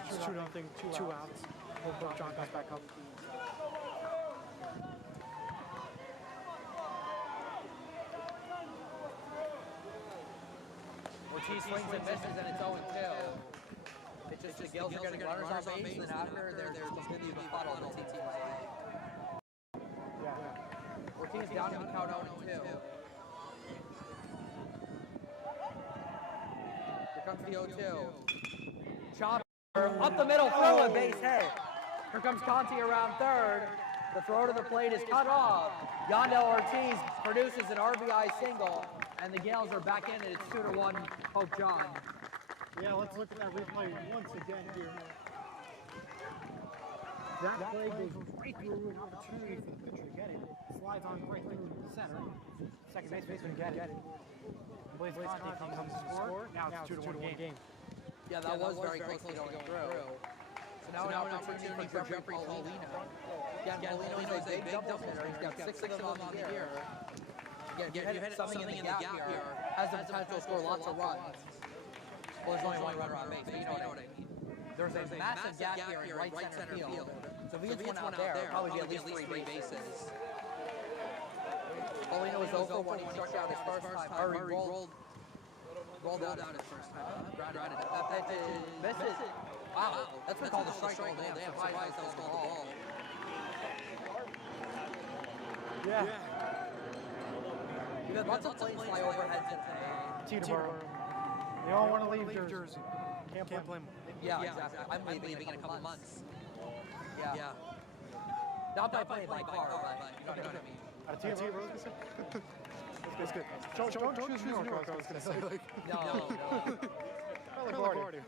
It's 2-0, 2 outs. Pope John comes back up. Ortiz swings and misses, and it's 0-2. It's just the Gales are getting runners on base, and after they're just going to be befuddled on the team. Ortiz down to the count 0-2. Here comes the 0-2. Chopper up the middle, throw a base hit. Here comes Conti around third. The throw to the plate is cut off. Yandel Ortiz produces an RBI single, and the Gales are back in it. It's 2-1 Pope John. Yeah, let's look at that replay once again here. That play goes right through an opportunity for the pitcher to get it. Slides on right through the center. Second baseman get it. Blaze Conti comes to score. Now it's 2-1 game. Yeah, that was very closely going through. So now an opportunity for Jeffrey Paulino. Again, Paulino is a big double hitter. He's got 6 of them on the year. Again, you hit something in the gap here. Has the potential to score lots of runs. Well, there's only one runner on base, but you know what I mean. There's a massive gap here in right center field. So if he gets one out there, probably be at least 3 bases. Paulino was 0 for 1. He struck out his first time. Murray rolled out his first time. Grounded it. That misses. Wow, that's been called a strike all day. I'm surprised that was called a ball. Yeah. We've had lots of planes fly overhead today. Teterboro. They all want to leave Jersey. Can't play them. Yeah, exactly. I'm leaving in a couple months. Yeah. Not by plane, by car, but you know what I mean. Out of Teterboro? That's good. Don't choose New York, I was going to say. No. LaGuardia.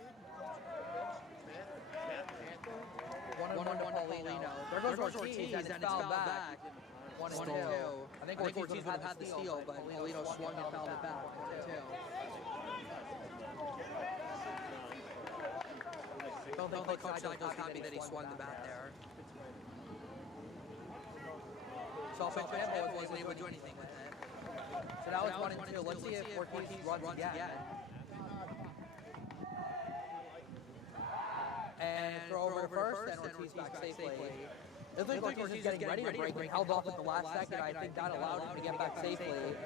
1-1 to Paulino. There goes Ortiz, and it's fouled back. 1-2. I think Ortiz would have had the steal, but Paulino swung and fouled it back. 1-2. Don't think Coach Nygo's happy that he swung the bat there. Soft pitch and wasn't able to do anything with it. So now it's 1-2. Let's see if Ortiz runs again. And throw over to first, and Ortiz back safely. It looks like Ortiz is getting ready to break. He held off at the last second. I think that allowed him to get back safely.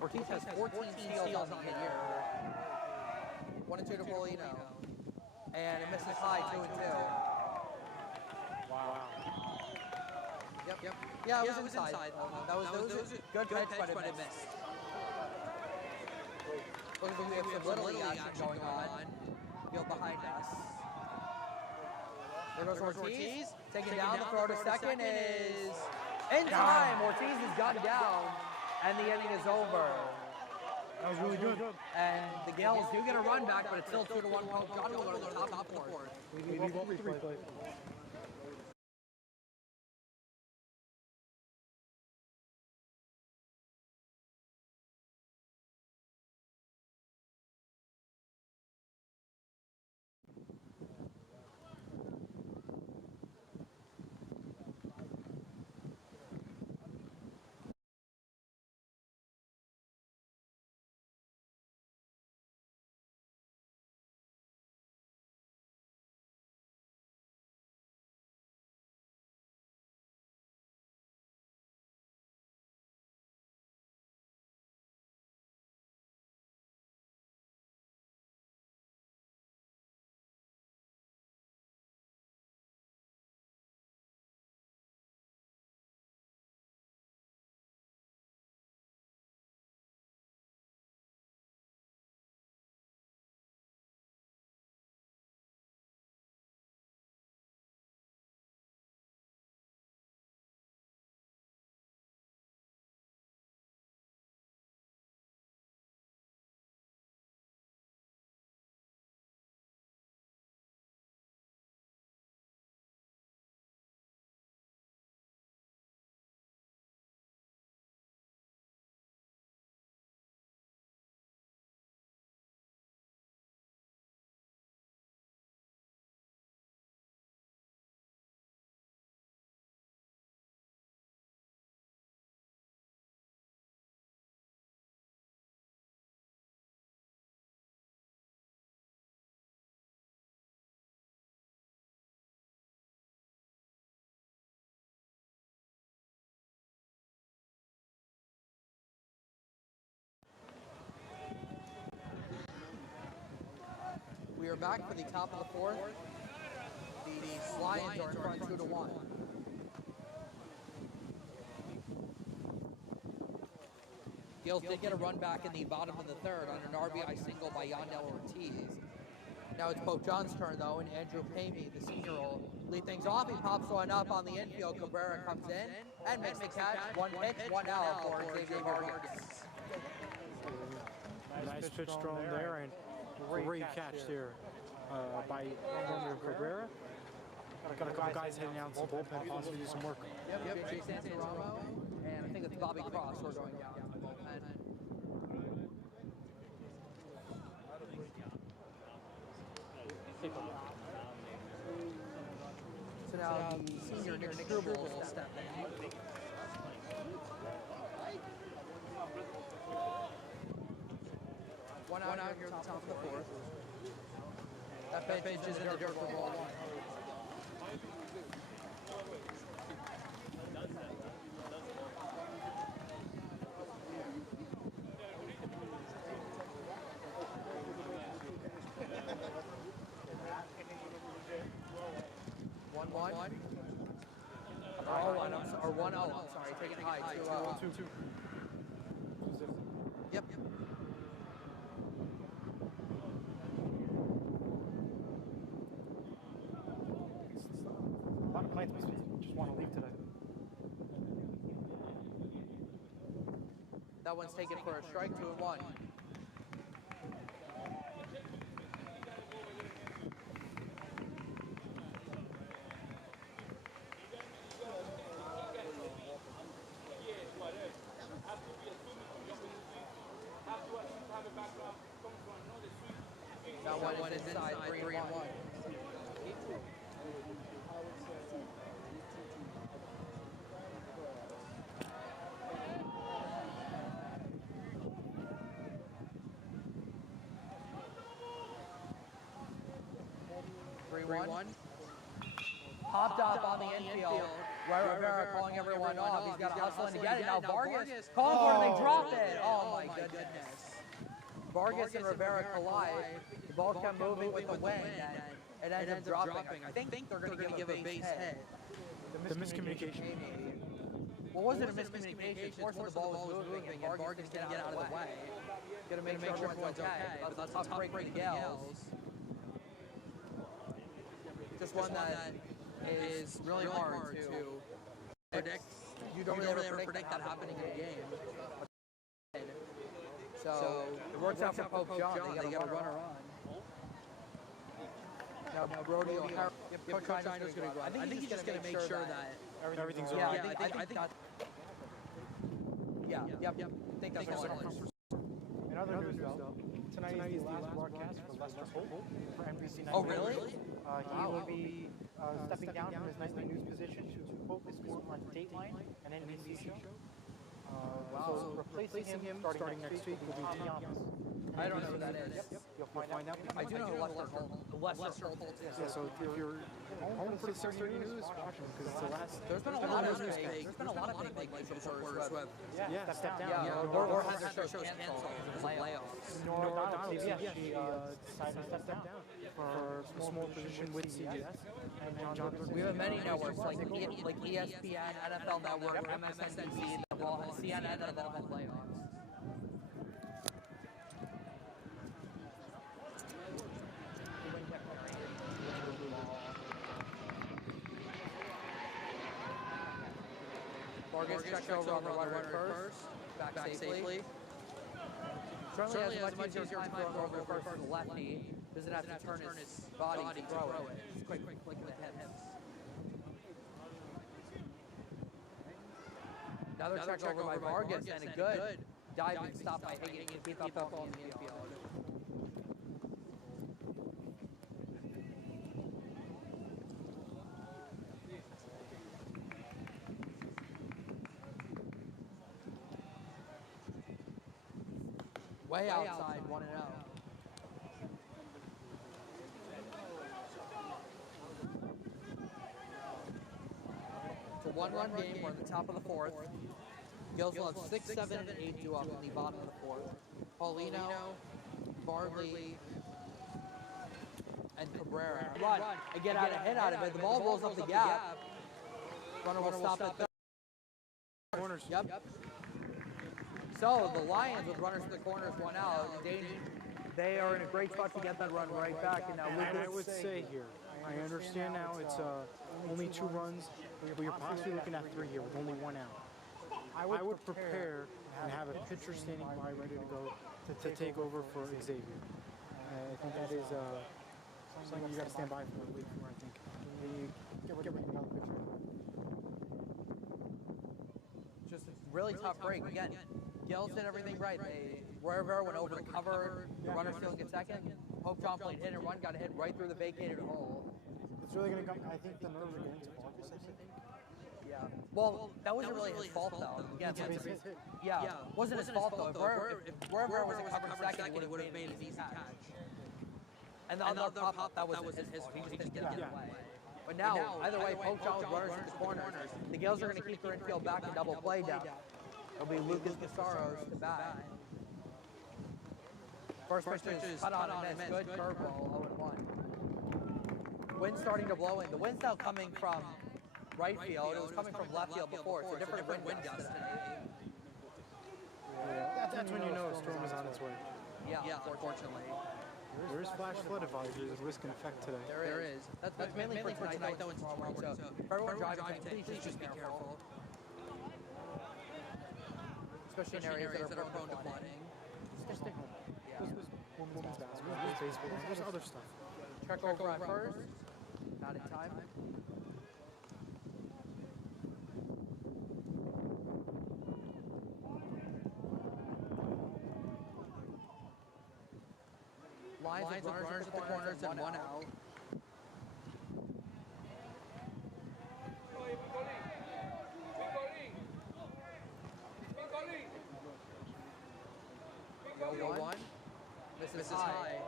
Ortiz has 14 steals on the year. 1-2 to Paulino. And it misses high, 2-2. Wow. Yep. Yeah, it was inside. That was a good pitch, but it missed. Looks like we have some little league action going on. Field behind us. There goes Ortiz. Taking down, the throw to second is in time. Ortiz has gotten down, and the inning is over. That was really good. And the Gales do get a run back, but it's still 2-1 Pope John. We'll go to the top of the fourth. We leave all 3 plays. back for the top of the fourth. The Lions are in front 2-1. Gales did get a run back in the bottom of the third on an RBI single by Yandel Ortiz. Now it's Pope John's turn, though, and Andrew Pamey, the senior, will lead things off. He pops one up on the infield. Cabrera comes in and makes the catch. One pitch, one out for Xavier Vargas. Nice pitch thrown there, and great catch there by Romeo Cabrera. Got a couple guys heading out to the bullpen, possibly do some work. Yep, Jake Santaramo, and I think it's Bobby Cross who are going down to the bullpen. So now the senior Nick Struble will step in. One out here at the top of the fourth. That pitch is in the dirt for ball one. Or 1-0, I'm sorry, take it high, 2-0. Yep. A lot of clients just want to leave today. That one's taken for a strike, 2-1. That one is inside, 3-1. 3-1. Popped up on the infield. Rivera calling everyone off. He's got to hustle in to get it. Now Vargas calling for it and they drop it. Oh my goodness. Vargas and Rivera collide. The ball kept moving with the wind and it ends up dropping. I think they're going to give a base hit. The miscommunication. Well, wasn't a miscommunication? Force of the ball was moving and Vargas didn't get out of the way. Going to make sure everyone's okay. But that's a tough break for the Gales. Just one that is really hard to predict. You don't really ever predict that happening in a game. So it works out for Pope John. They got a runner on. Now Brody O'Hara. Coach China's going to go. I think he's just going to make sure that Everything's all yeah, right. I think that's. Yeah, yep. I think that's what it is. In other news, though, tonight is the last broadcast for Lester Holt for NBC 9. Oh, really? He will be stepping down from his nightly news position to focus more on Dateline, an NBC show. So replacing him starting next week will be Tiamas. I don't know who that is. Yep, you'll find out. I do know Lester Holt. Yeah, so if you're home for the 6:30 news, watch him because it's the last. There's been a lot of big reporters who have stepped down. Or had their shows canceled because of layoffs. Nora Donald, she decided to step down for a small position with CBS. And then John We have many networks like ESPN, NFL Network, MSNBC, CNN that have all had layoffs. Vargas checks over on the runner first, back safely. Certainly has a much easier time throwing over first to the lefty. Doesn't have to turn his body to throw it. Just quick click with the hips. Another check over by Vargas and a good diving stop by Higgins to keep up on the infield. Way outside, 1-0. It's a one-run game. We're at the top of the fourth. Gales will have 6, 7, and 8 due up in the bottom of the fourth. Paulino, Barley, Cabrera. Run and get out a hit out of it. The ball rolls up the gap. Runner will stop at third. Corners. Yep. So the Lions with runners in the corners, one out. They are in a great spot to get that run right back. And now And I would say here, I understand now it's only 2 runs, but you're possibly looking at 3 here with only 1 out. I would prepare and have a pitcher standing by ready to go to take over for Xavier. I think that is something you got to stand by for and wait for, I think. You get rid of another pitcher. just a really tough break. Again, Gills did everything right. Rivera went over to cover, runner still get second. Pope John played hit and run, got a hit right through the vacated hole. It's really going to come, I think the nerves are going to August, I think. Yeah. Well, that wasn't really his fault, though. Again, yeah, wasn't his fault, though. If Rivera was covering second, he would have made an easy catch. And the other pop, that wasn't his fault. He just didn't get away. But now, either way, Pope John with runners in the corners. The Gales are going to keep their infield back and double play down. It'll be Lucas Casaros to bat. First pitch is cut on and missed. Good curveball, 0-1. Wind's starting to blow in. The wind's now coming from right field. It was coming from left field before. It's a different wind gust today. Yeah, that's when you know a storm is on its way. Yeah, unfortunately. There is flash flood advisories of risk and effect today. There is. That's mainly for tonight, though, and tomorrow morning. So for everyone driving, please just be careful. Especially in areas that are prone to flooding. Just stay home. There's women's basketball, there's baseball, there's other stuff. Check over on first. Not in time. Lines with runners at the corners and one out. One. Misses high.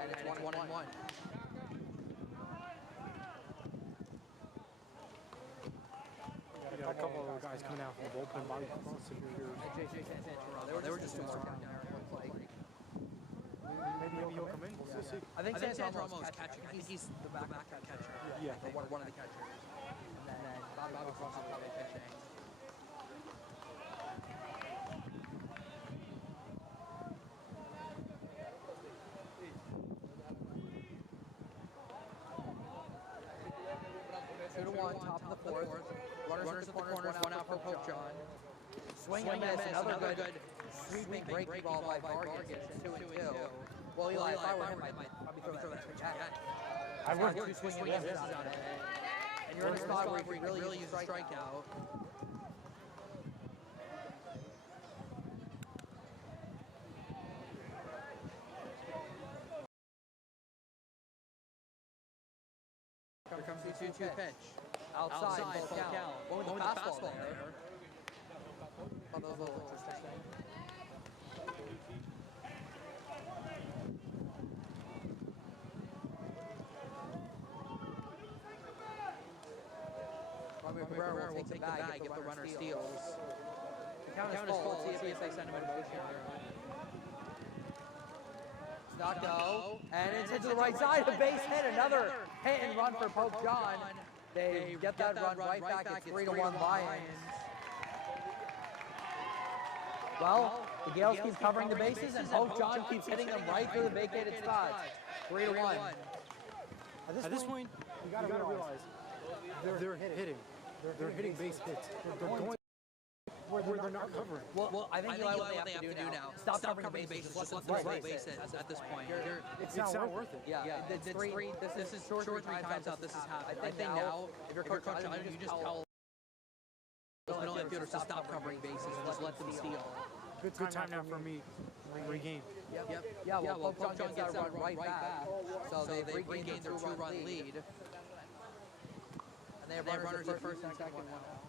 And it's 1-1. You got a couple of guys coming out from the bullpen. Bobby Cross and They were just too much down there. Maybe he'll come in. We'll see. I think Santana is catching. I think he's the backup catcher. Yeah. Or one of the catchers. And then Bobby Cross is probably pitching. Two to one, top of the fourth. Runners at the corners, one out for Pope John. Swing and miss, another good sweeping breaking ball by Vargas. 2-2. Well, Eli, if I were him, I'd probably throw that pitch again. I would. Two swing and misses on it. And you're in a spot where you can really use a strikeout. Here comes the 2-2 pitch. Outside, full count. Going with the fastball there. Thought that was a little interesting. Cabrera will take the bag if the runner steals. The count is full. Let's see if they send him in motion here. Not go, and it's hit to the right side. A base hit, another hit and run for Pope John. They get that run right back. It's 3-1 Lions. Well, the Gales keep covering the bases, and Pope John keeps hitting them right through the vacated spots. 3-1. At this point, you got to realize they're hitting. They're hitting base hits. They're going where they're not covering. Well, I think what they have to do now. Stop covering bases. Just let them play base hits at this point. It's not worth it. Yeah, this is two or three times out this has happened. I think now, if you're coach, you just tell the middle infielders to stop covering bases and just let them steal. Good time now for me. Regain. Yep. Yeah, well, Pope John gets that run right back. So they've regained their 2-run lead. And they have runners at first and second, one out.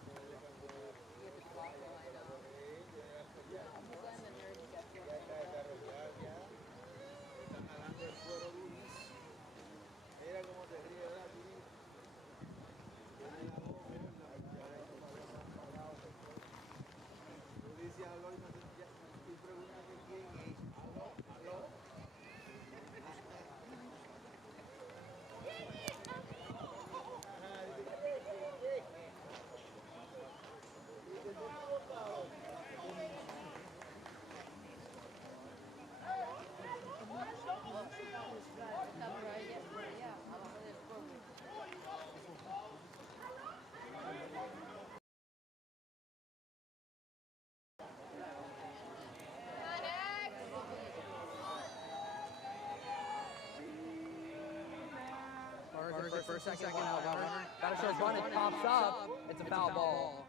for a second while runner. Gotta show run, it pops up. It's a foul ball.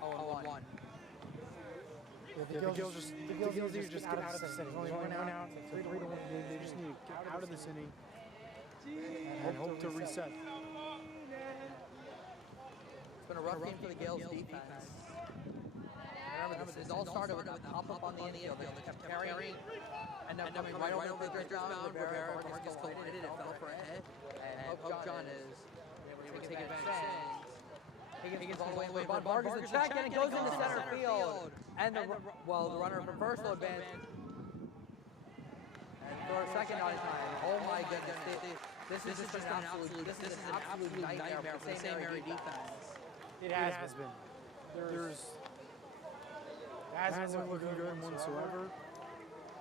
0-1. The Gills just get out of this inning. Only one out. It's 3-1. They just need to get out of this inning and hope to reset. It's been a rough game for the Gales defense. Remember, this all started with a pop-up on the infield. They kept carrying, and then coming right over the pitcher's mound. Rivera Vargas collided, it fell for a hit, and Pope John is able to take advantage. Higgins goes all the way, but Vargas the check, and it goes into center field. And the runner from first will advance. And for a second on his time. Oh my goodness. This is just an absolute nightmare for the St. Mary defense. It has been. It hasn't been looking good whatsoever.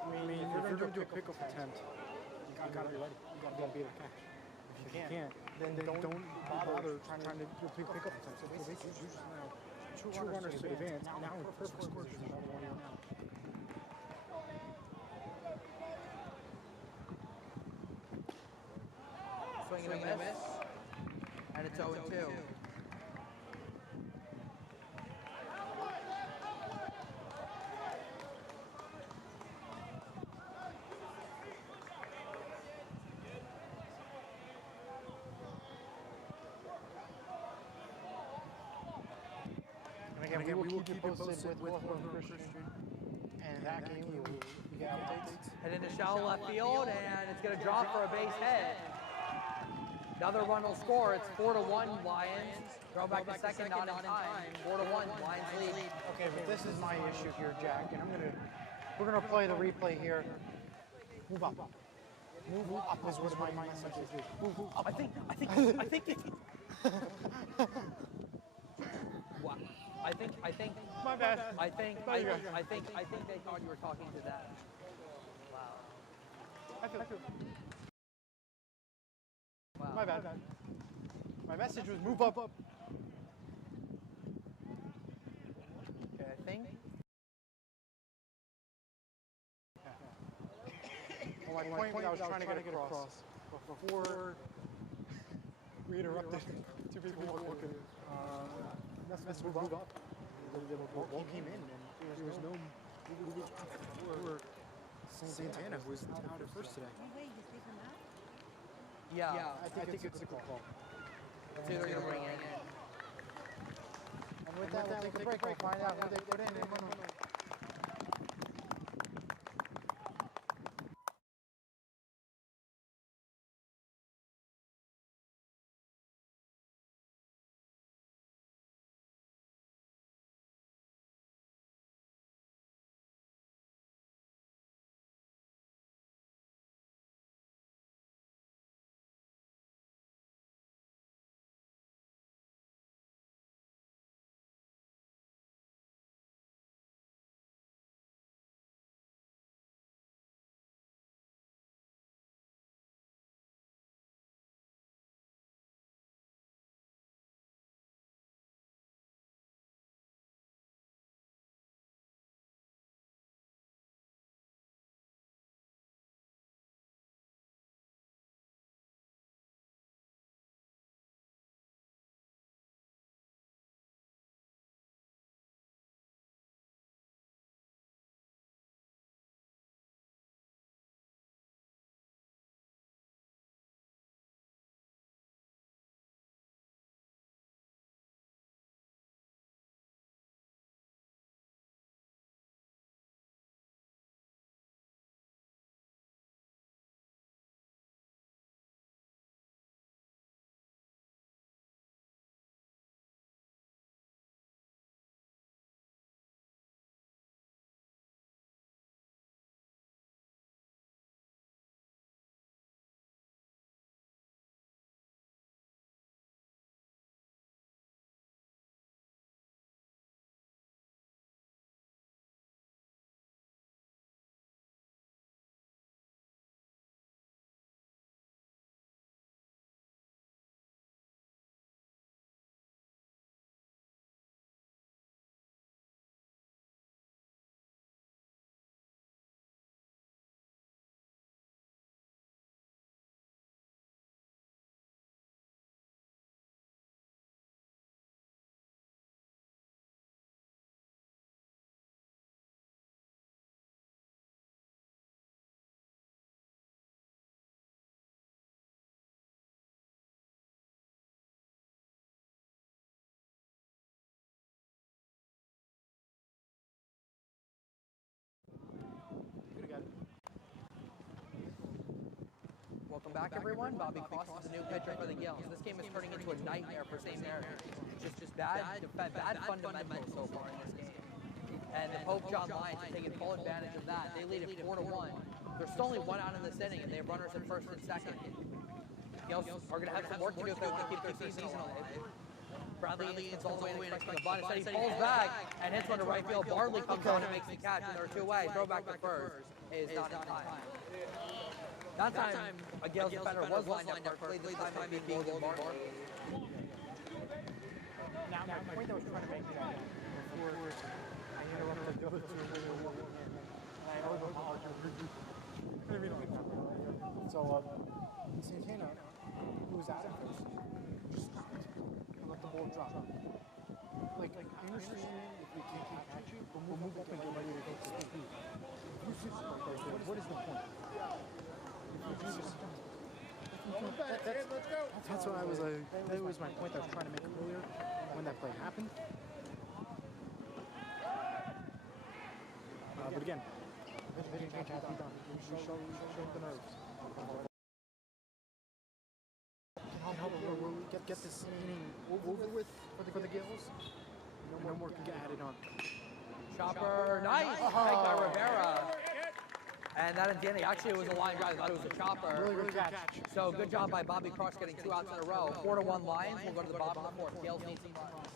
I mean, if you're going to do a pickoff attempt, you got to be ready. You got to be able to catch. If you can't, then don't bother trying to do a pickoff attempt. So basically, you just now two runners to advance. Now we're perfect score position. Swing and a miss. And it's 0-2. And again, we will keep you posted with Christian. And that game, we get updates. And into shallow left field, and it's going to drop for a base hit. Another run will score. It's 4-1 Lions. Throw back to second, not in time. 4-1 Lions lead. Okay, but this is my issue here, Jack, and we're gonna play the replay here. Move up. Move up is what my message is. Move up. I think wow. I think My bad. I think they thought you were talking to that. I feel. Wow. My bad. My message was move up. Okay, I think. Well, my point I was trying to get across before we interrupted two people looking. Message move up. The ball came in and there was no movement. Santana was out at first today. Yeah, I think it's a good call. it's either going to bring in. And with that, we'll take a break. We'll find out who they put in and Welcome back, everyone. Bobby Cross is the new pitcher for the Gales. This game is turning into a nightmare for St. Mary's. Just bad fundamentals so far in this game. And the Pope John Lions are taking full advantage of that. They lead it 4-1. There's still only one out in this inning, and they have runners at first and second. Gales are going to have some work to do if they want to keep their season alive. Bradley hits all the way and expecting the bunt. Instead, he pulls back and hits one to right field. Barley comes on and makes the catch, and they're two away. Throw back to first is not in time. That time, a Gales defender was lined up for first. This time being Logan Barley. Now, the point I was trying to make before I interrupted the other two, and I owe them all. So, Santana, who was out of first, just stopped and let the ball drop. Like I understand if we can't catch it, we'll move up and get ready to go to speed. If you sit right there, what is the point? That's what I was like. That was my point I was trying to make earlier when that play happened. But again, vision can't be done. We show the nerves. We'll get this inning over with for the Gales. No more can get added on. Chopper, nice! Tagged by Rivera. And that at the end, actually it was a line drive. I thought it was a chopper. Really good catch. So good job by Bobby Crush getting 2 outs in a row. 4-1 Lions. We'll go to the bottom of the fourth. Gales need some runs.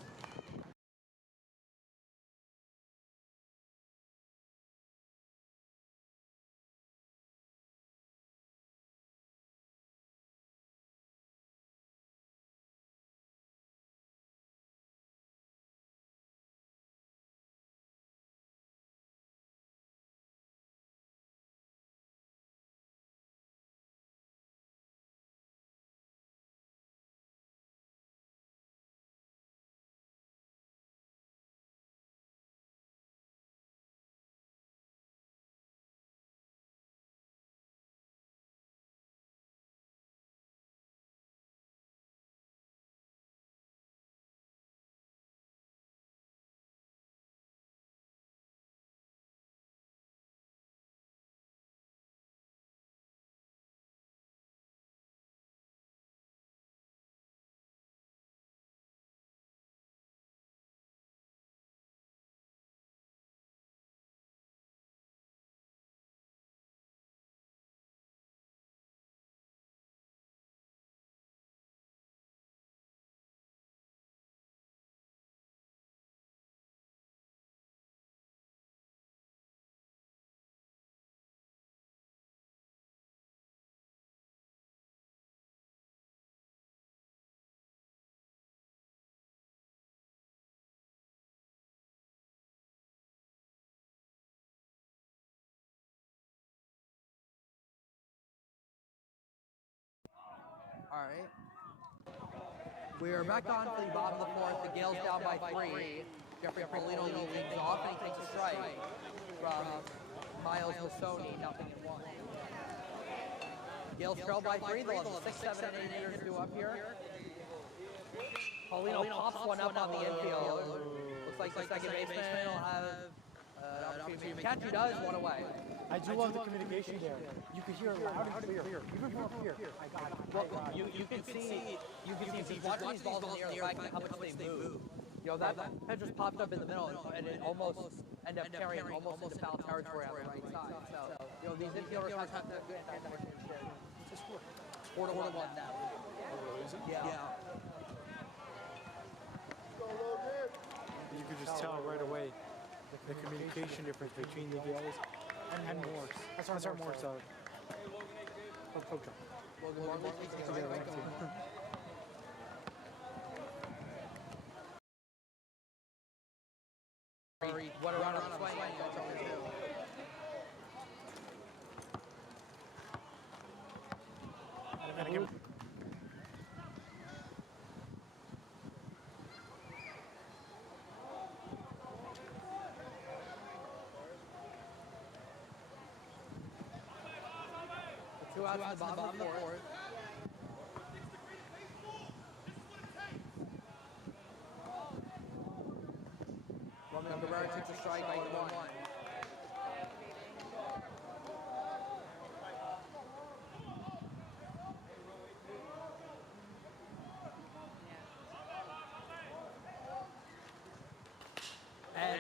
All right. We are back on for the bottom of the fourth. The Gales down by 3. Jeffrey Polino leads things off, and he takes a strike from Miles Massoni, 0-1. Gales trail by 3. They'll have 6, 7, and 8 hitters due up here. Polino pops one up on the infield. Looks like the second baseman will have an opportunity to catch. He does, 1 away. I do love the communication there. You can hear it loud and clear. Even from up here. I got it. Well, you can see if you watch these balls in the air, the fact how much they move. You know, that pitch just popped up in the middle and it almost ended up carrying almost into foul territory on the right side. So, you know, these infielders have to good at that. It's a score. 4-1 now. Yeah. You could just tell right away the communication difference between the Gales and Morse. That's our Morse. Poke John. What around on swing. That's all we do. And again, Two outs in the bottom of the fourth. Roman Cabrera takes a strike, 0-1.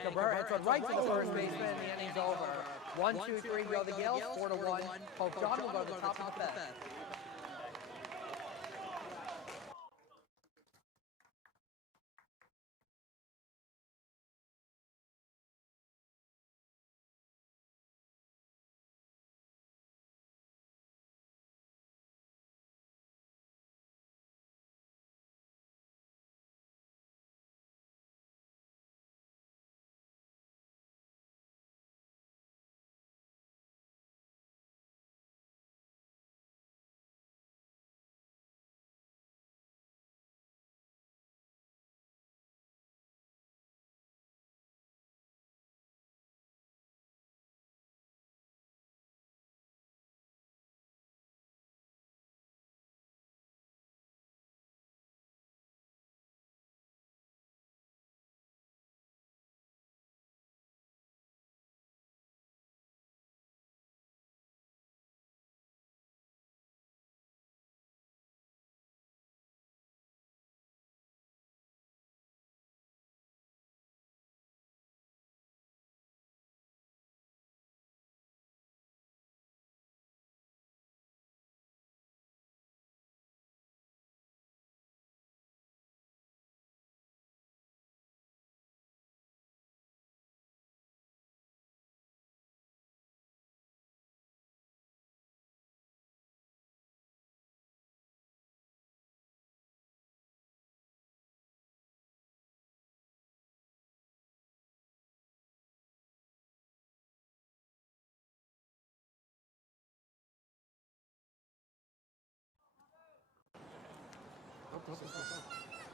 Cabrera hits one right to the first baseman, and the inning's over. 1-2-3 go the Gales, 4-1. Pope John will go to the top of the fifth.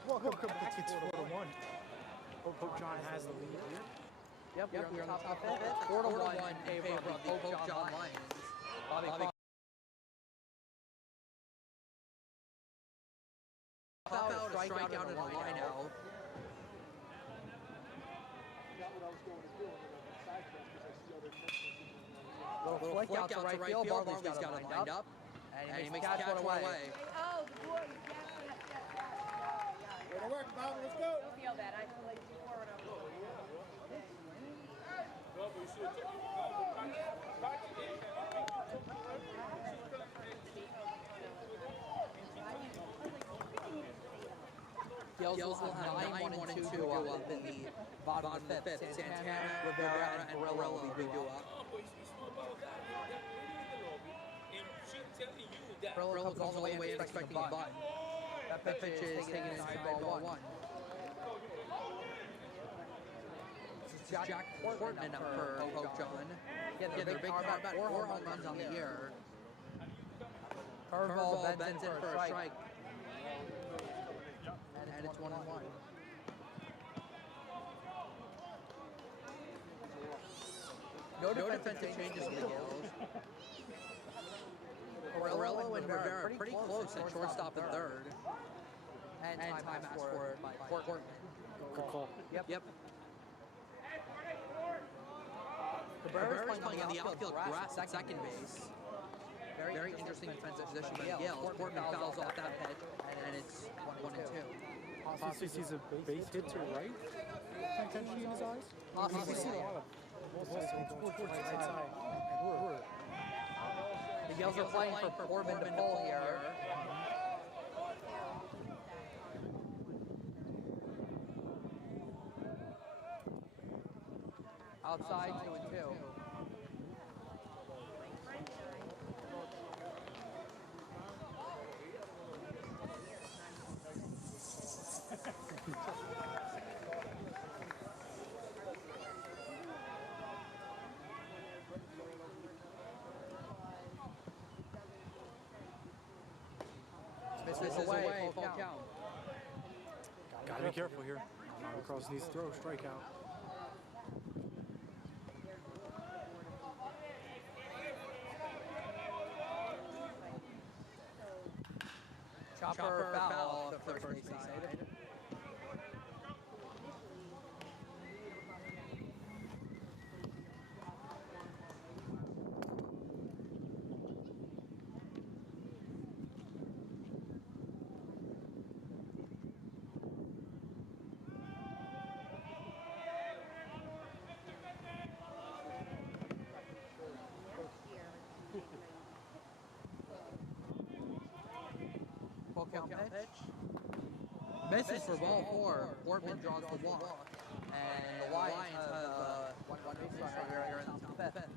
Welcome to It's 4-1. Pope John has the lead here. Yep, we're on the top of the fifth. 4-1 in favor of the Pope John Lions. Bobby Pop out, a strikeout, and a line out. Little flick out to right field. Barley's got it lined up. And he makes the catch one away. Oh, the board. Way to work, Bob. Let's go. Don't feel bad. I feel like before when I was Gales will have 9-1-2 go up in the bottom of the fifth. Santana, Rivera, and Barilla will be due up. Barilla comes all the way in expecting a bunt. That pitch is taken inside ball one. This is Jack Portman up for Pope John. Yeah, their big car bat, 4 home runs on the year. Curveball bends in for a strike. And it's 1-1. No defensive changes in the Gales. Corello and Rivera pretty close at shortstop and third. And time for Portman. Good call. Yep. Cabrera's playing on the outfield grass at second base. Very interesting defensive position by the Gales. Portman fouls off that pitch, and it's 1-2. Possibly sees a base hit to right. Potentially in his eyes. Possibly. The Gales are playing for Portman to pull here. Outside 2-2. This is away, full count. Gotta be careful here. Cross needs to throw, strikeout. Chopper foul off the first base side. count pitch. Misses for ball 4. Portman draws the walk. And the Lions have one base runner here in the top of the 5th.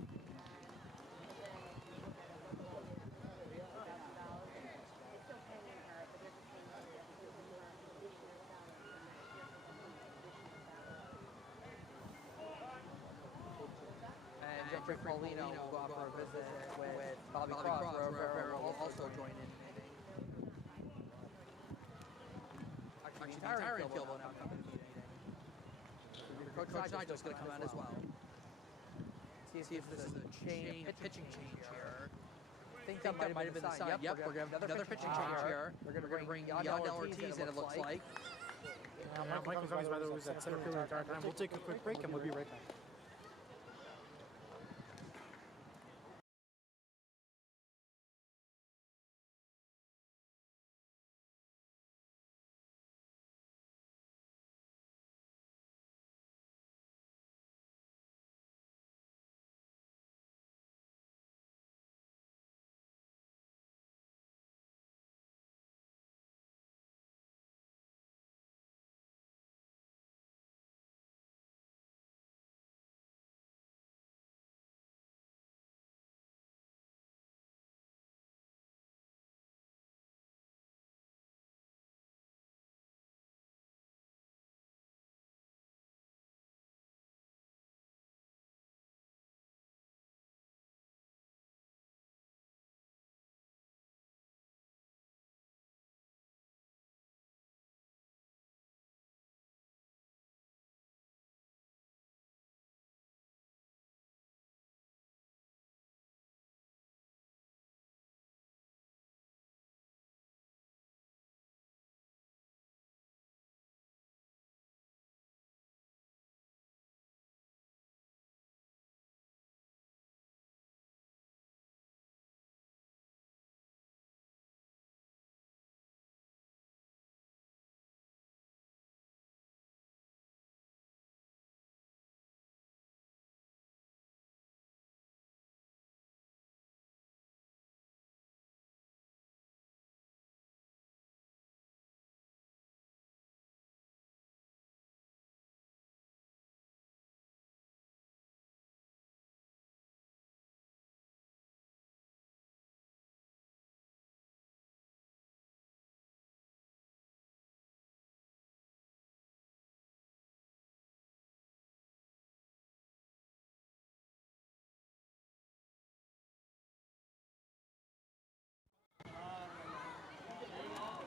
And Jeffrey Paulino will go out for a visit with Bobby Cross, where Rivera will also join in. Actually, the entire infield will now come to the meeting. Coach Nigel's going to come out as well. See if this is a pitching change here. I think that might have been the sign. Yep, we're going to have another pitching change here. We're going to bring Yandel Ortiz in, it looks like. Michael Cummings, by the way, was at center field the entire time. We'll take a quick break and we'll be right back.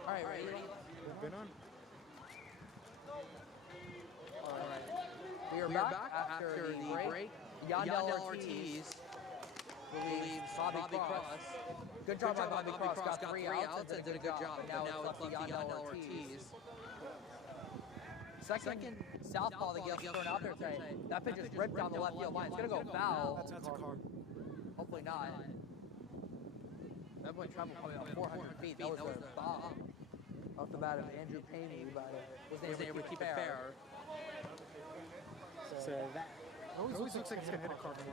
All right, ready? We've been on. All right. We are back after the break. Yandel Ortiz relieves Bobby Cross. Good job by Bobby Cross. Got 3 outs and did a good job. Now it's left to Yandel Ortiz. Second southpaw that gets thrown out there today. That pitch just ripped down the left field line. It's going to go foul. That's a car. Hopefully not. That went travel probably about 400 feet. That was a bomb off the bat of Andrew Payne, but was able to keep it fair. So that always looks like it's going to hit a car for me.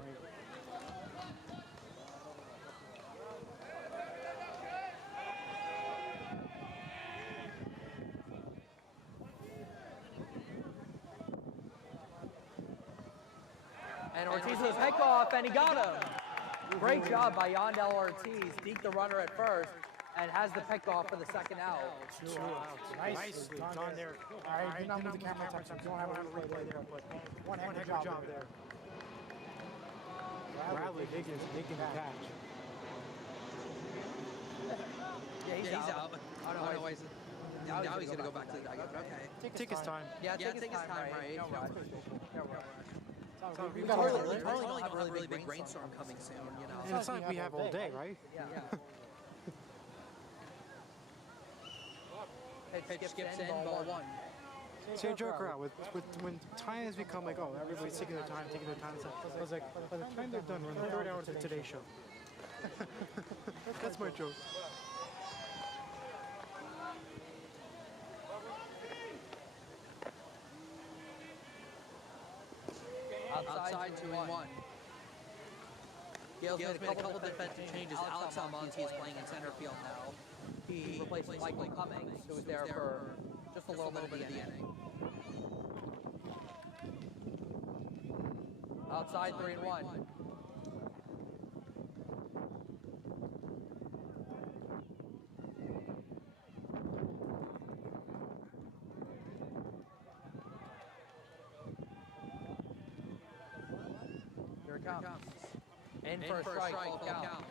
And Ortiz was pick off, and he got him. Great job by Yandel Ortiz. Deked the runner at first, and has the pick off for the second out. Nicely done there. All right, do not move the camera touch. Don't have a replay there, but one heck of a job there. Bradley Higgins making the catch. Yeah, he's out. I don't know why he's... Now he's going to go back to the dugout. Okay. Take his time. Yeah, take his time, right? No rush. No rush. We probably don't have a really big rainstorm coming soon, you know. And it's not like we have all day, right? Yeah. Pitch skips in, ball 1. So you joke around with when time has become like, oh, everybody's taking their time. So I was like, by the time they're done, we're in the 3rd hour of the Today Show. That's my joke. Outside 2-1. Gale's made a couple defensive changes. Alex Almonte is playing in center field now. He replaced Michael Cummings, who was there for just a little bit of the inning. Outside 3-1. Here it comes. In for a strike, full count.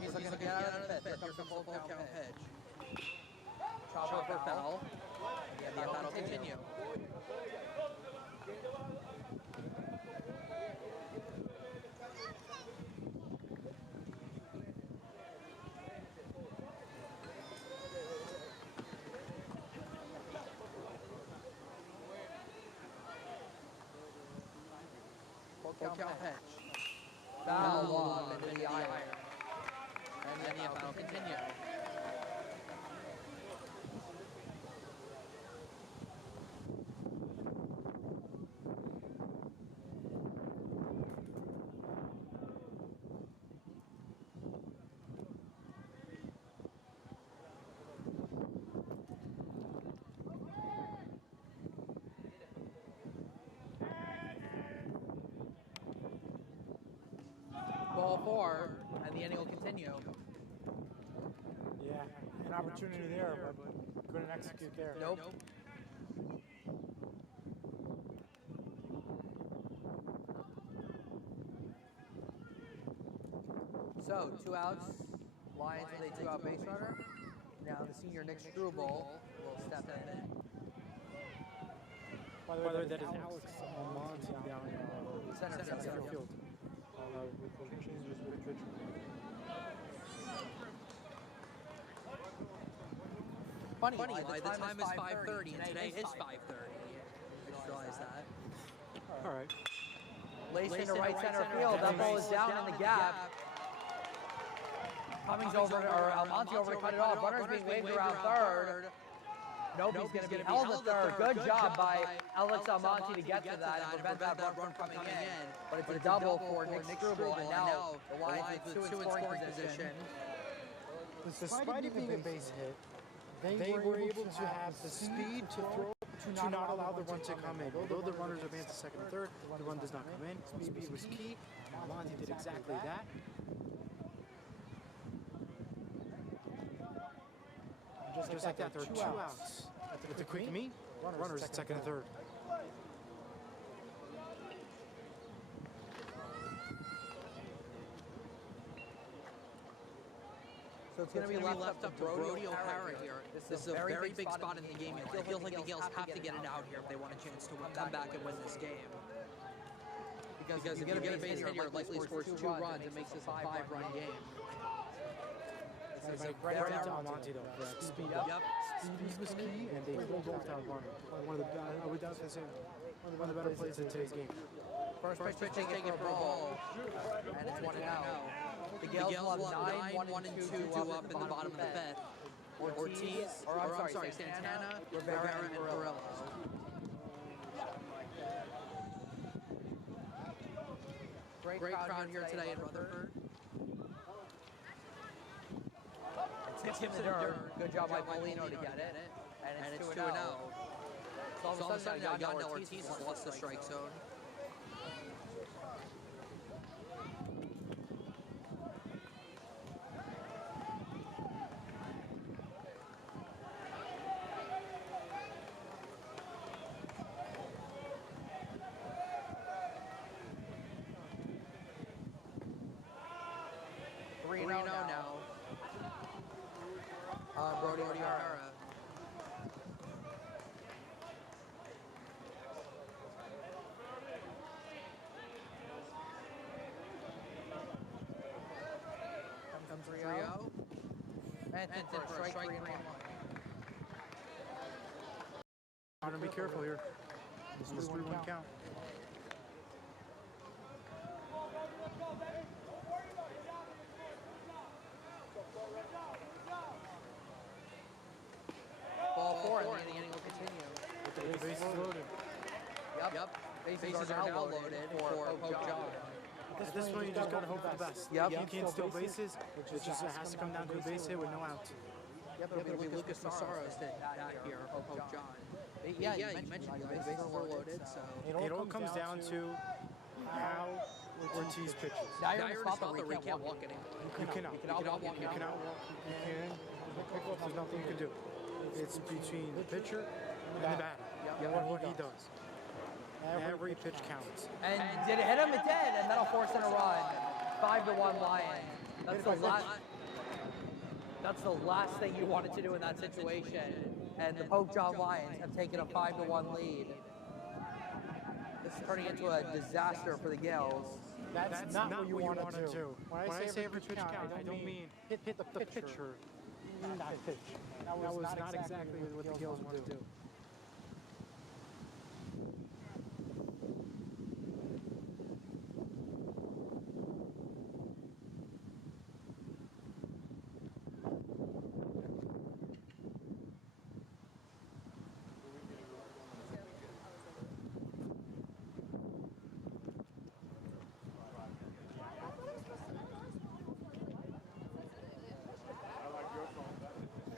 He's looking to get out of the fifth. Here comes the full count pitch. Chopper foul. And the at-bat will continue. Full count pitch. Foul ball into the iron. And then the at-bat will continue. Ball 4, and the inning will continue. Yeah, an opportunity there, but couldn't execute there. Nope. So, 2 outs. Lions with a 2-out base runner. Now the senior Nick Struble will step in. By the way, that is Alex Almonte down in center field. Funny, The time is 5:30, and today is 5:30. I just realized that. All right. Laced into right center field. That ball is down in the gap. Cummings over, or Almonte over to cut it off. Runners being waved around third. Nope, he's going to be held at third. Good job by Alex Almonte to get to that and prevent that run from coming in. But it's a double for Nick Struble, and now the Lions with 2 in scoring position. Despite it being a base hit, they were able to have the speed to throw to not allow the run to come in. Although the runners advanced to second and third, the run does not come in. Speed was key. Almonte did exactly that. Just like that, there are 2 outs. With the quick meet, runners at second and third. So it's going to be left up to Brody O'Hara here. This is a very big spot in the game. It feels like the Gales have to get it out here if they want a chance to come back and win this game. Because if you get a base hit here, it likely scores 2 runs. It makes this a 5-run game. It's like credit to Almonte though. For speed up. Yep. Speed was key, and they pulled off that runner. One of the I would say one of the better plays in today's game. First pitch is taken for a ball, and it's 1-0. The Gales will have 9, 1 and 2 up in the bottom of the 5th. Ortiz, Santana, Rivera, and Barillo. Great crowd here today in Rutherford. It's him in the dirt. Good job by Molino to get it. And it's 2-0. So all of a sudden, Yandel Ortiz has lost the strike zone. Now. Brody O'Hara. Comes 3-0. And for a strike 3-1. I'm going to be careful here. This is a 3-1 count. Ball 4, and the inning will continue. Bases loaded. Yep. Bases are now loaded for Pope John. This one you just gotta hope for the best. Yep. You can't steal bases. It just has to come down to a base hit with no outs. Yep, it'll be Lucas Massaros that here for Pope John. Yeah, you mentioned the bases are loaded, so It all comes down to how Ortiz pitches. now you're in a spot where you can't walk anymore. You cannot. You cannot walk. You cannot walk. You can. There's nothing you can do. It's between the pitcher and the batter. What he does. Every pitch counts. And did it hit him? It did, and that'll force in a run. 5-1 Lions. That's the last thing you wanted to do in that situation. And the Pope John Lions have taken a 5-1 lead. This is turning into a disaster for the Gales. That's not what you want to do. When I say every pitch count, I don't mean hit the pitcher, not pitch. That was not exactly what the Gales want to do.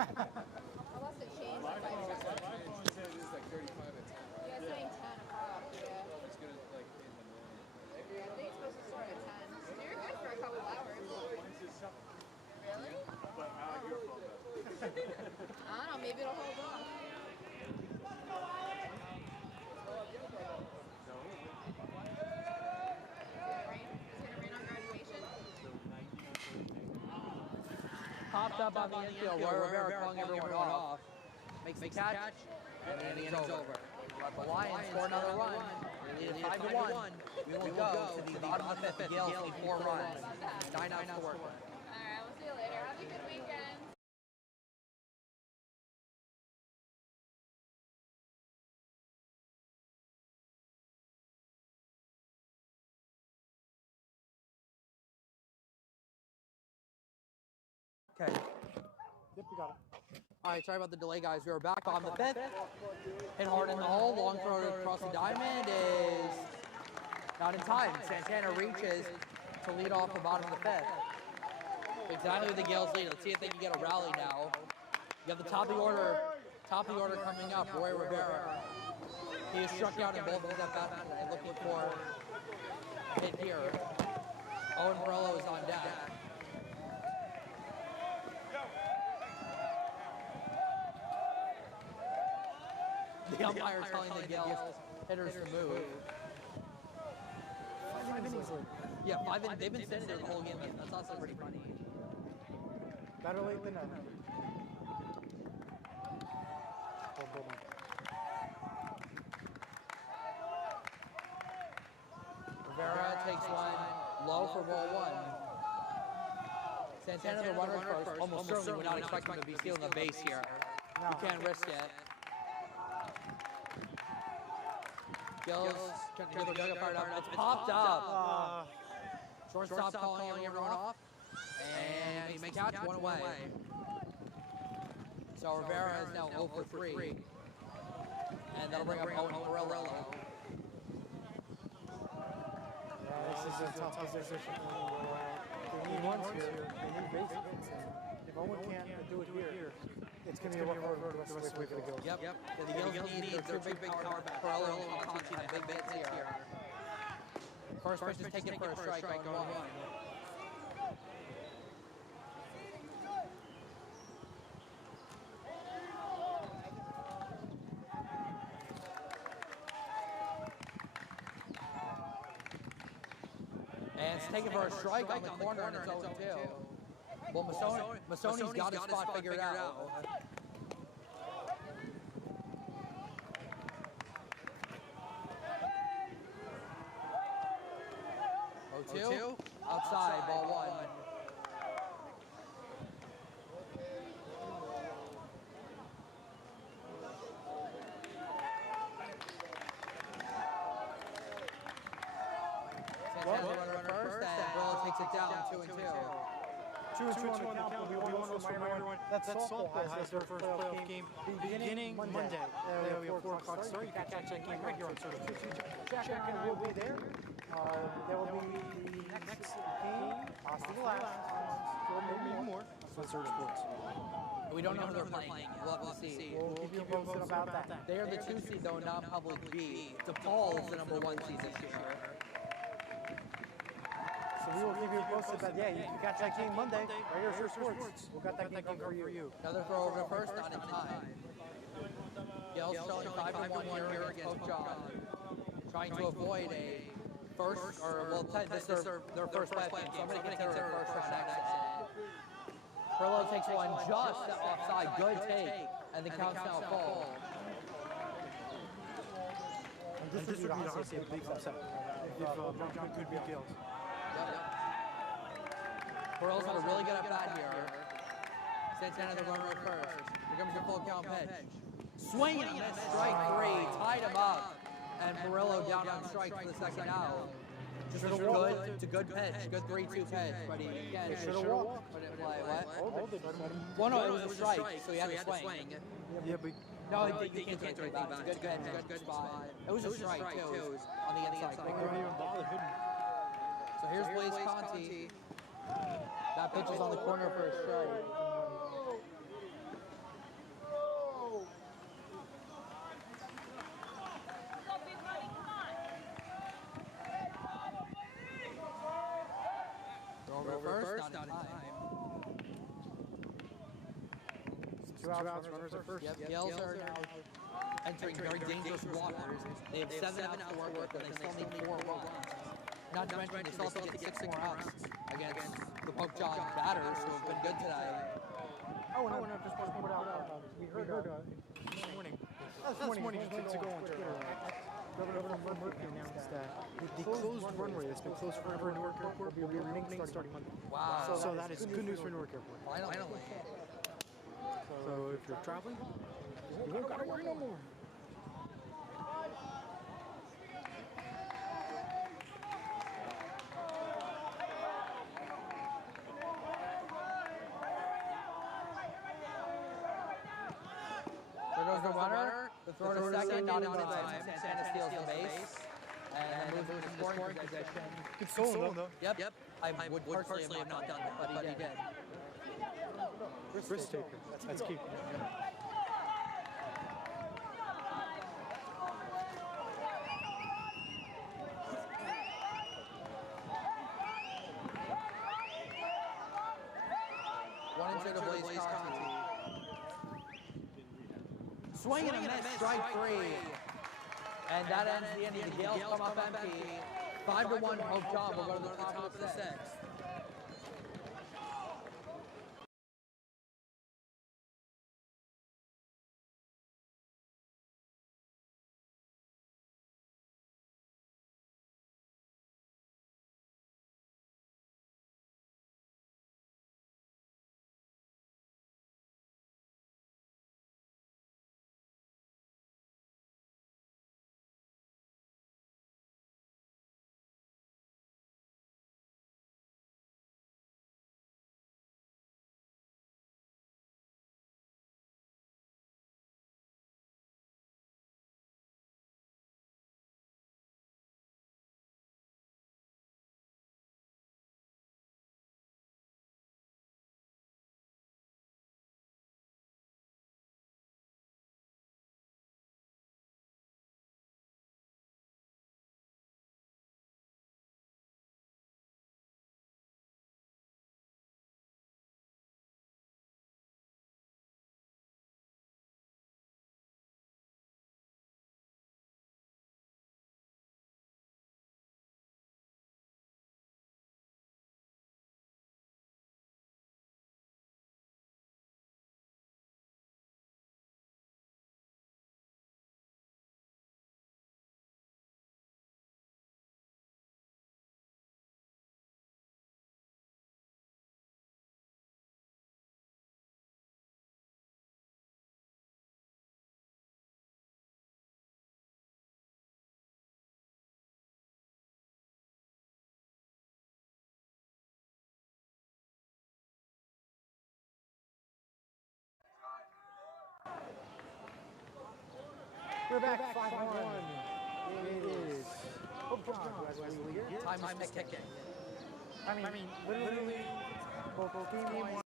I must have changed My it by phone said it is like 35 at 10. Yeah, it's saying 10 o'clock, yeah. It's gonna like in the morning. I think it's supposed to start at 10. So you're good for a couple hours. Really? But I like your phone though. I don't know, maybe it'll hold on. Is it gonna rain on graduation? Popped up on the infield. Roy Rivera calling everyone off. Makes the catch, and the inning's over. The Lions score another run. They lead 5-1. We will go to the bottom of the fifth. The Gales need 4 runs. 9 outs to work with. Alright, we'll see you later. Have a good weekend. Okay. Yep, you got it. All right, sorry about the delay, guys. We are back on the fifth. Hit hard in the hole. Long throw across the diamond is not in time. Santana reaches to lead off the bottom of the fifth. Exactly what the Gales lead. Let's see if they can get a rally now. You have the top of the order coming up. Roy Rivera. He is struck out in both of them back looking for a hit here. Owen Morello is on deck. The umpire telling the Gales hitters to move. 5 innings later. Yeah, 5 innings. They've been sitting there the whole game. That's also pretty funny. Better late than never. Rivera takes one low for ball 1. Santana, the runner first. Almost certainly would not expect him to be stealing a base here. You can't risk it. Gills trying to get the dugout fired up. It's popped up. Shortstop calling everyone off. And he makes catch one away. So Rivera is now 0 for 3. And that'll bring up Owen Morello. This is a tough position. They need ones here. They need base hits. If Owen can't do it here, it's going to be a rough road the rest of the way for the Gills. Yep. The Gills need their big power back. Morello and Conti have big bits here. First pitch is taken for a strike on 1. And it's taken for a strike on the corner, and it's 0-2. Well, Masoni's got his spot figured out. 0-2. Outside, ball 1. Santana runner first, and Morello takes it down 2-2. 2-2 on the count, but we want to remind everyone that softball has their first playoff game beginning Monday. We have 4 o'clock start. You can catch that game right here on Sort of Sports. Jack and I will be there. There will be the next game, possibly the last, or maybe more, on Sort of Sports. We don't know who they're playing yet. We'll have to see. We'll keep you posted about that. They are the 2 seed, though, non-public B. DePaul is the number 1 seed this year. So we will keep you posted about, yeah, you can catch that game Monday, right here at Sort of Sports. We'll got that game covered for you. Another throw over first, not in time. Yale's showing 5-1 here against Pope John. Trying to avoid a first, or well, this is their first playoff game, so I'm going to consider a first round exit. Perillo takes one just offside, good take, and the count's now full. And this would be honestly a big upset if Pope John could beat Gales. Perillo's had a really good at-bat here. Santana the runner at first. Here comes your full count pitch. Swing and a miss, strike 3, tied him up. And Perillo down on strike for the second out. Just good, it's a good pitch, good 3-2 pitch, but he again should have walked. But it play, what? Well, no, it was a strike, so he had to swing. Yeah, but No, you can't take it back. It's a good pitch, good spot. It was a strike, too. It was on the inside. they don't even bother hitting. So here's Blaze Conti. That pitch is on the corner for a strike. Over first, not in time. 2 outs, runners at first. Yep, Gales are now entering very dangerous waters. They have 7 outs to work with, and they still need 4 runs. Not to mention, they still have to get 6 more outs against the Pope John batters, who have been good today. Oh, and I just want to put out, we heard this morning. This morning, just to go on Twitter. Governor Murphy announced that the closed runway that's been closed forever in Newark Airport will be reopening starting Monday. Wow. So that is good news for Newark Airport. Finally. So if you're traveling, you won't gotta worry no more. There goes the runner. The throw to second, not in time. Santana steals the base. And moves into scoring position. Good solo, though. Yep. I would personally have not done that, but he did. Risk taker. That's key. One into the Blaze Conti. Swing and a miss, strike 3. And that ends the inning. The Gales come up empty. 5-1 Pope John will go to the top of the 6th. We're back 5-1. It is Pope John who has the lead here. Time is ticking. I mean, literally, both game one.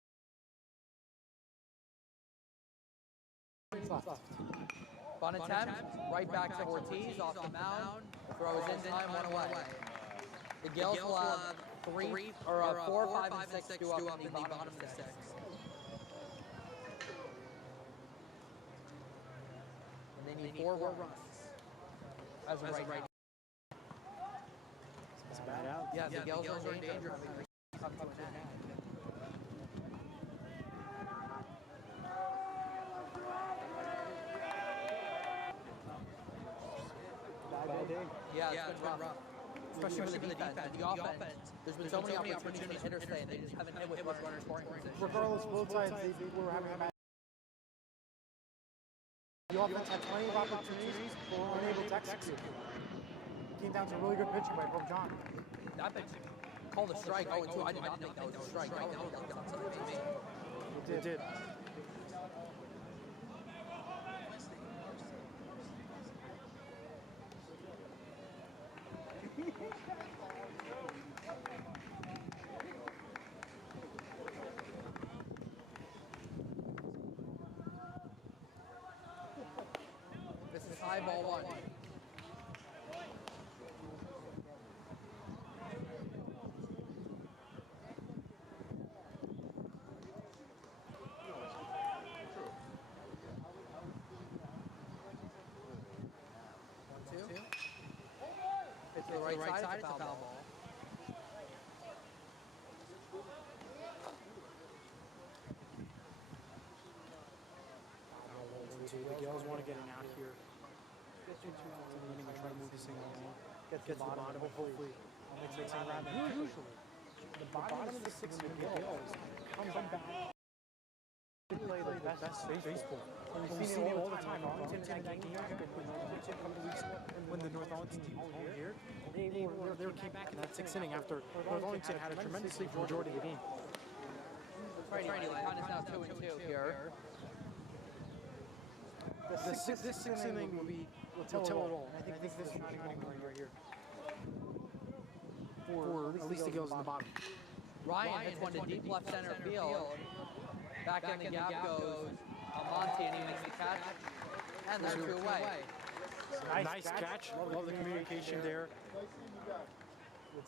Left. Fun attempt, right back to Ortiz off the mound. Throw is in time, one away. The Gales will have 4, 5, and 6 due up in the bottom of the 6th. And they need 4 runs. As of right now. It's a bad out. Yeah, the Gales are in danger. Come to an end. Yeah, it's been rough. Especially for the defense. The offense, there's been so many opportunities for hitters today, and they just haven't hit with runners scoring position. Regardless, both sides they were having a match. The offense had plenty of opportunities, but were unable to execute. Came down to really good pitching by Pope John. That pitch called a strike 0-2. I did not think that was a strike. That was something to me. It did. This is high ball 1. It's to the right side, it's a foul ball. The Gales want to get an out here. Try to move this thing along. Get to the bottom, hopefully. Makes it rather usually. The bottom of the 6th of the Gales comes back. They play the best baseball. We've seen it all the time. Arlington and when the North Arlington team was home here, they came back in that 6th inning after North Arlington had a tremendous lead for the majority of the game. Right, line is now 2-2 here. This 6th inning will tell it all. And I think this is shining right here. For at least the Gales in the bottom. Ryan hits one to deep left center field. Back in the gap goes Almonte, and he makes the catch. And they're 2 away. Nice catch. Love the communication there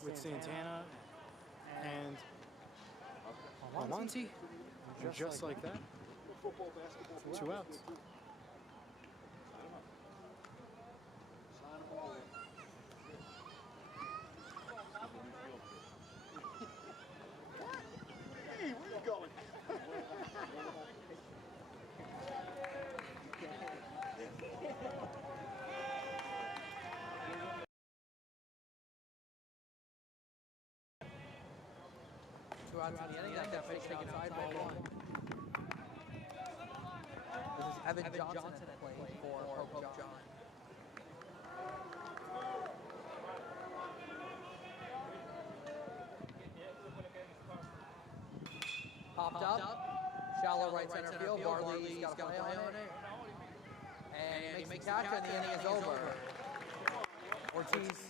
with Santana and Almonte. And just like that, 2 outs. Hey, where you going? Two outs in the inning. That pitch taken outside ball 1. This is Evan Johnson at play for Pope John. Popped up, shallow right center field. Barley's got a play on it. And he makes the catch, and the inning is over. Ortiz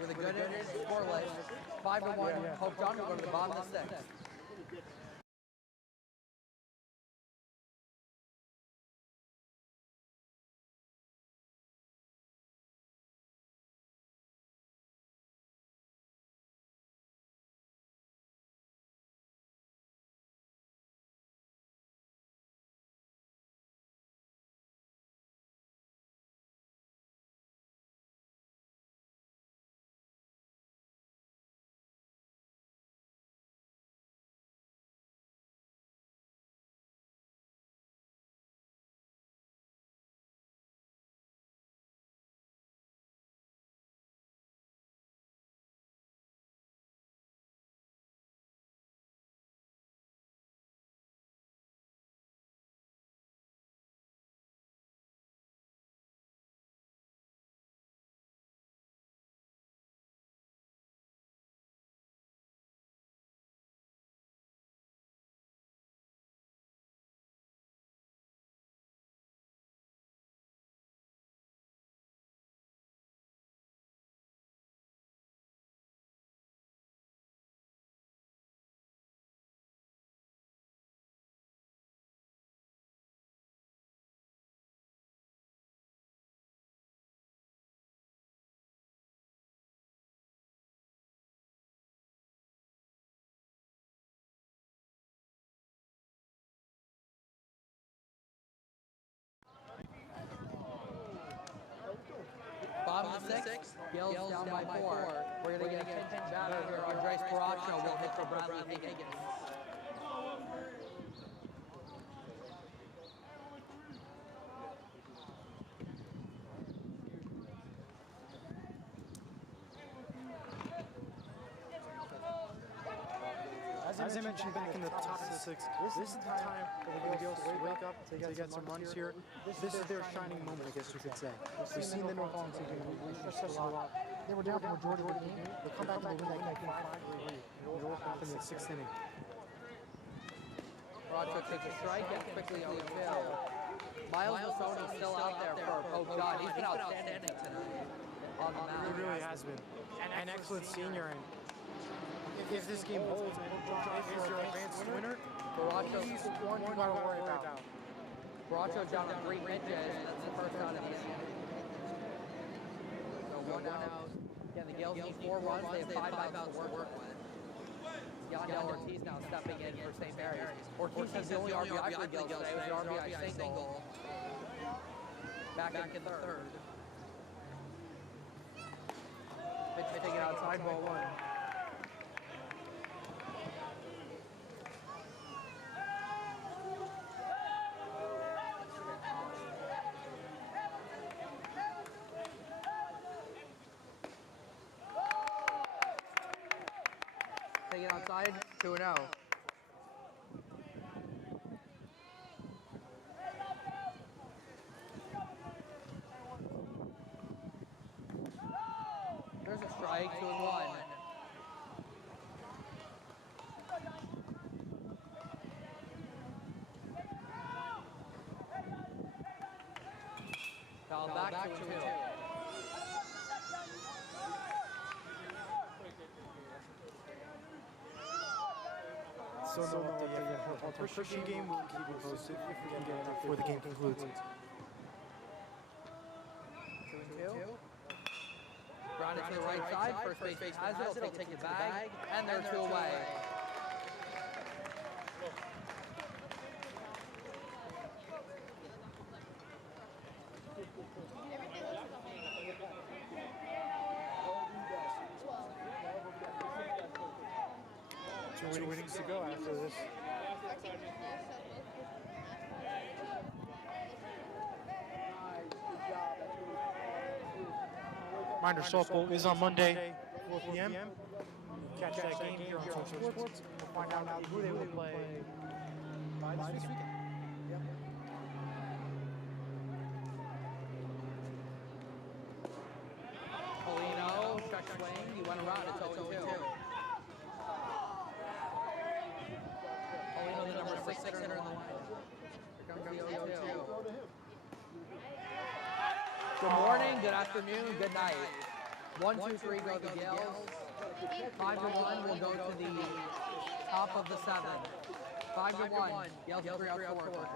with a good inning, scoreless. 5-1. Pope John will go to the bottom of the 6th. bottom of the sixth. Gills down by 4. We're going to get a pinch batter here. Andres Paracho will hit for Bradley Higgins. As I mentioned back in the top of the sixth, this is the time for the Gills to wake up, to get some runs here. This is their shining moment, I guess you could say. We've seen the North team a lot. They were down for the majority of the game. They come back to win that game 5-3. It all happened in the 6th inning. Paracho takes a strike and quickly 0-2. Miles Masoni's still out there for Pope John. He's been outstanding tonight on the mound. He really has been. An excellent senior. And if this game holds, is your advanced winner, he's one you got to worry about. Paracho down to 3 pitches. That's the first out of the inning. So 1 out. Again, the Gales need 4 runs. They have 5 outs to work with. Yandel Ortiz now stepping in for St. Mary's. Ortiz has the only RBI for the Gales today. It was an RBI single. Back in third. Pitch taken outside, ball 1. Taken outside, 2-0. There's a strike, 2-1. Foul back, 2-2. So the Christian game will keep you posted if we can get enough before the game concludes. 2-2. Grounded to the right side. First baseman has it. He'll take the bag, and they're 2 away. Two innings to go after this. Reminder, softball is on Monday, 4 p.m. Catch that game here on Social Sports. We'll find out who they will play by this weekend. Yep. Polino, check swing. He went around. It's 0-2. Polino, the number 6 hitter in the line. Here comes the 0-2. Good morning, good afternoon, good night. 1, 2, 3 go the Gales. 5-1 will go to the top of the 7th. 5-1. Gales 3 out 4.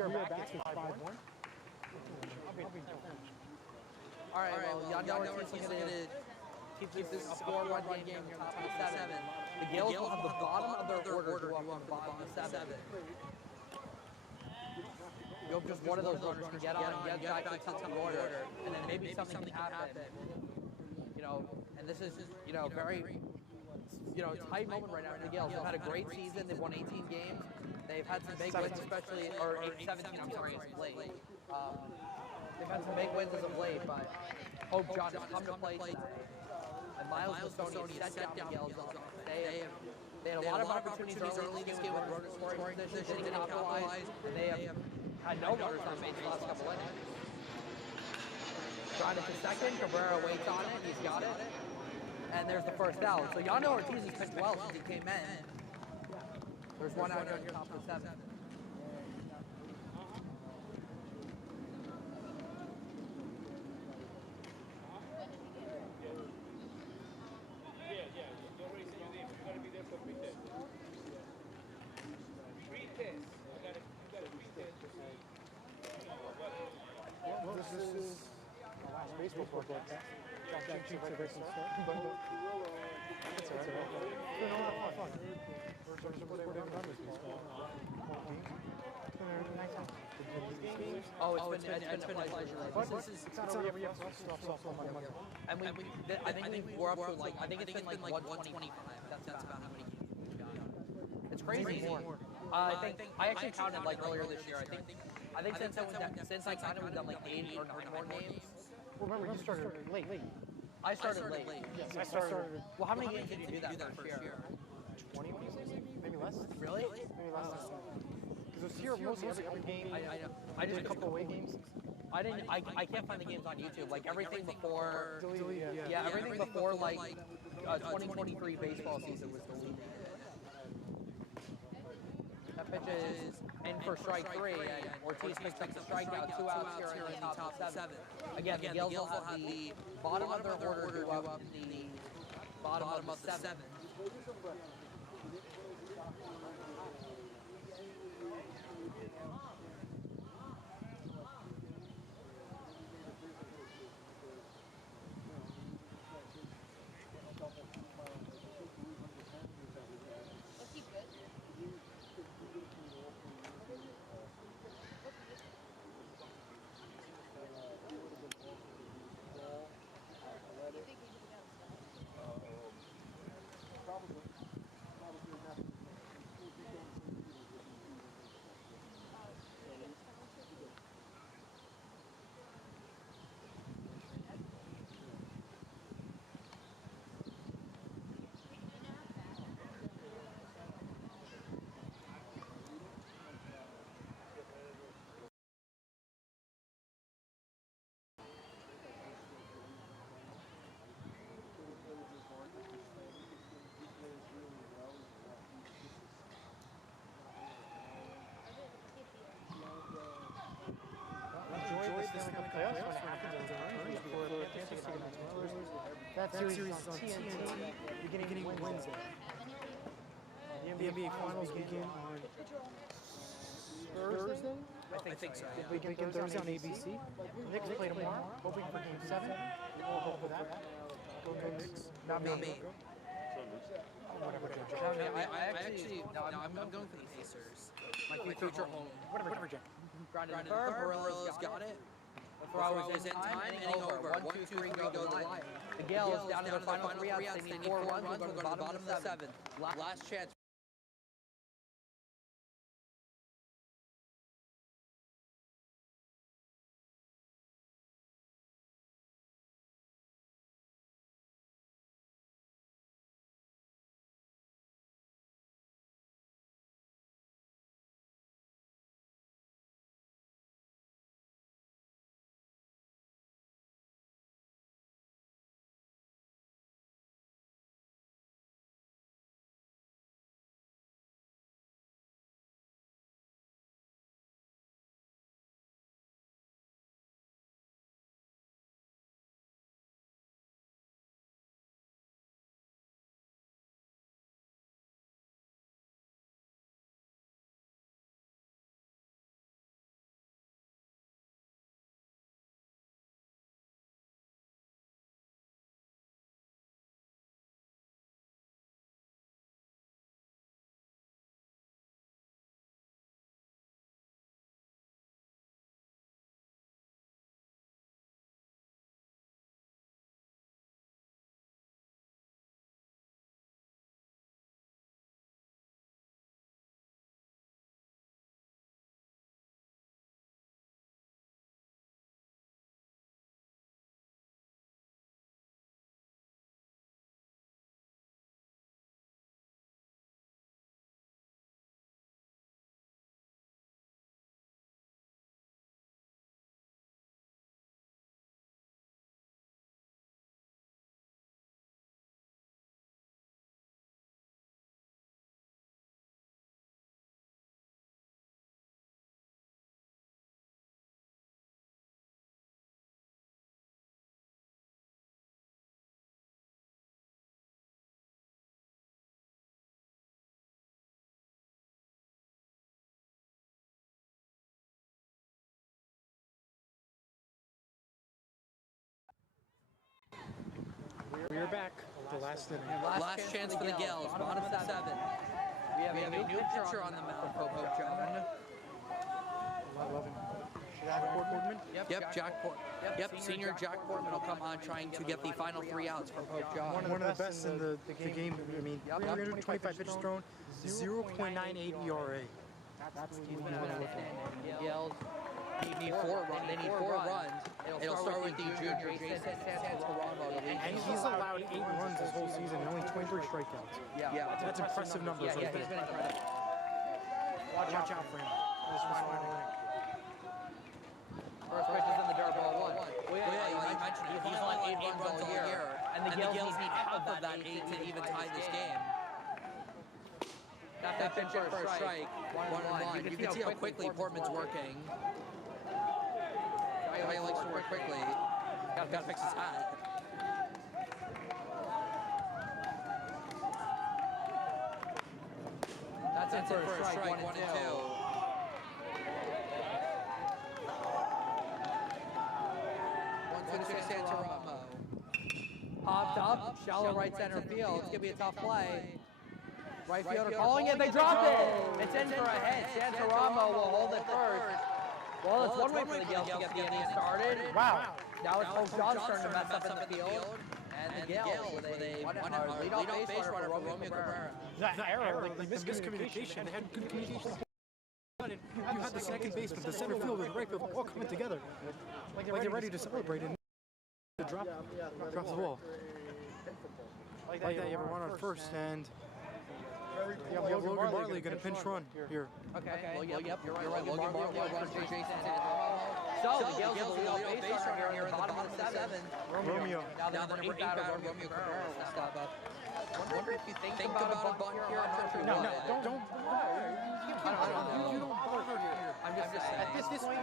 We are back. It's 5-1. All right, well, Yandel Ortiz is going to keep this a 4-1 game here on top of the 7. The Gales will have the bottom of their order go up on the bottom of the 7. You hope just one of those runners can get on and get back to the top of the order, and then maybe something can happen. You know, and this is, you know, very, you know, tight moment right now for the Gales. They've had a great season. They've won 18 games. They've had some big wins, especially, or 17, I'm sorry, as of late. They've had some big wins as of late, but Hope John has come to play today. And Miles Mastoni set down the Gales. They had a lot of opportunities early in this game with runner scoring positions. They didn't capitalize, and they have had no runners on base the last couple innings. Grounded to second, Cabrera waits on it, he's got it. And there's the first out. So Yandel Ortiz has pitched well since he came in. There's one out here on the top of the 7. Yeah. You already said your name. You gotta be there for pre-test. Pre-test. You gotta pre-test to see. Well, this is the last baseball broadcast. Got that cheap to break some stuff. That's all right. Fun. We're done this baseball. Oh, it's been a pleasure. It's not every episode. And I think we're up to like, I think it's been like 125. That's about how many games we've got. It's crazy. I actually counted like earlier this year. I think since I counted, we've done like 8 or 9 more games. Well, remember, you started late. I started late. Yes, I started. Well, how many games did you do that first year? 20 maybe less. Really? Maybe less. Because it was here mostly every game. I just did a couple away games. I can't find the games on YouTube. Like everything before. Yeah, everything before like 2023 baseball season was deleted. That pitch is in for strike 3, and Ortiz picks up the strikeout, 2 outs here in the top 7. Again, the Gales will have the bottom of their order go up the bottom of the 7. Was he good? You think he should Enjoy this playoffs when it happens before the Panthers take it back to the Oilers. That series is on TNT beginning Wednesday. The NBA Finals begin on Thursday? I think so. They begin Thursday on ABC. The Knicks play tomorrow, hoping for Game 7. We'll hope for that. Go Knicks. Not me. I'm going for the Pacers. My future home. Whatever, Jack. Grounded in third, Barillo's got it. Throw is in time, inning over. 1, 2, 3, go to the line. The Gales down to their final 3 outs. They need 4 runs. We'll go to the bottom of the 7th. Last chance. We're back. The last inning. Last chance for the Gales, bottom of the seventh. We have a new pitcher on the mound for Pope John. 11. Jack Portman. Yep, Jack Portman. Yep, senior Jack Portman will come on trying to get the final 3 outs for Pope John. One of the best in the game. I mean, 325 pitches thrown, 0.98 ERA. That's what you want to look at. Gales need 4 runs. They need 4 runs. It'll start with the junior Jason Santaramo. And he's allowed 8 runs this whole season and only 23 strikeouts. Yeah, That's impressive numbers right he's been there. incredible. Watch out for him. This was final inning. First pitch is in the dirt, ball 1. Well, yeah, you mentioned it. He's on 8 runs all year. And the Gales need half of that 8 to even tie this game. That pitch for a strike. 1-1. You can see how quickly Portman's working. He likes to work quickly. Gotta fix his hat. That's it for a strike. 1 and 2. Santaramo. Popped up, shallow right center field. It's going to be a tough play. Right fielder calling it, they dropped it! It's in for a hit. Santaramo will hold it first. Well, it's one way for the Gales to get the inning started. Wow. Now it's Pope John's turn to mess up in the field. And the Gales with a leadoff base runner for Romeo Cabrera. That error, like the miscommunication, they had good communication. You had the second baseman, the center fielder, the right field, all coming together. Like they're ready to celebrate and drop the ball. Like that, you have a runner on first, and you have Logan Barley going to pinch run here. Okay. Well, yep. You're right. Logan Barley will run for Jason Santaramo. So the Gales have a leadoff base runner here in the bottom of the 7th. Romeo. Now the number 8 batter, Romeo Cabrera, will step up. Wonder if you think about a bunt here. I'm not sure. No, don't. You don't bother here. I'm just saying. At this point,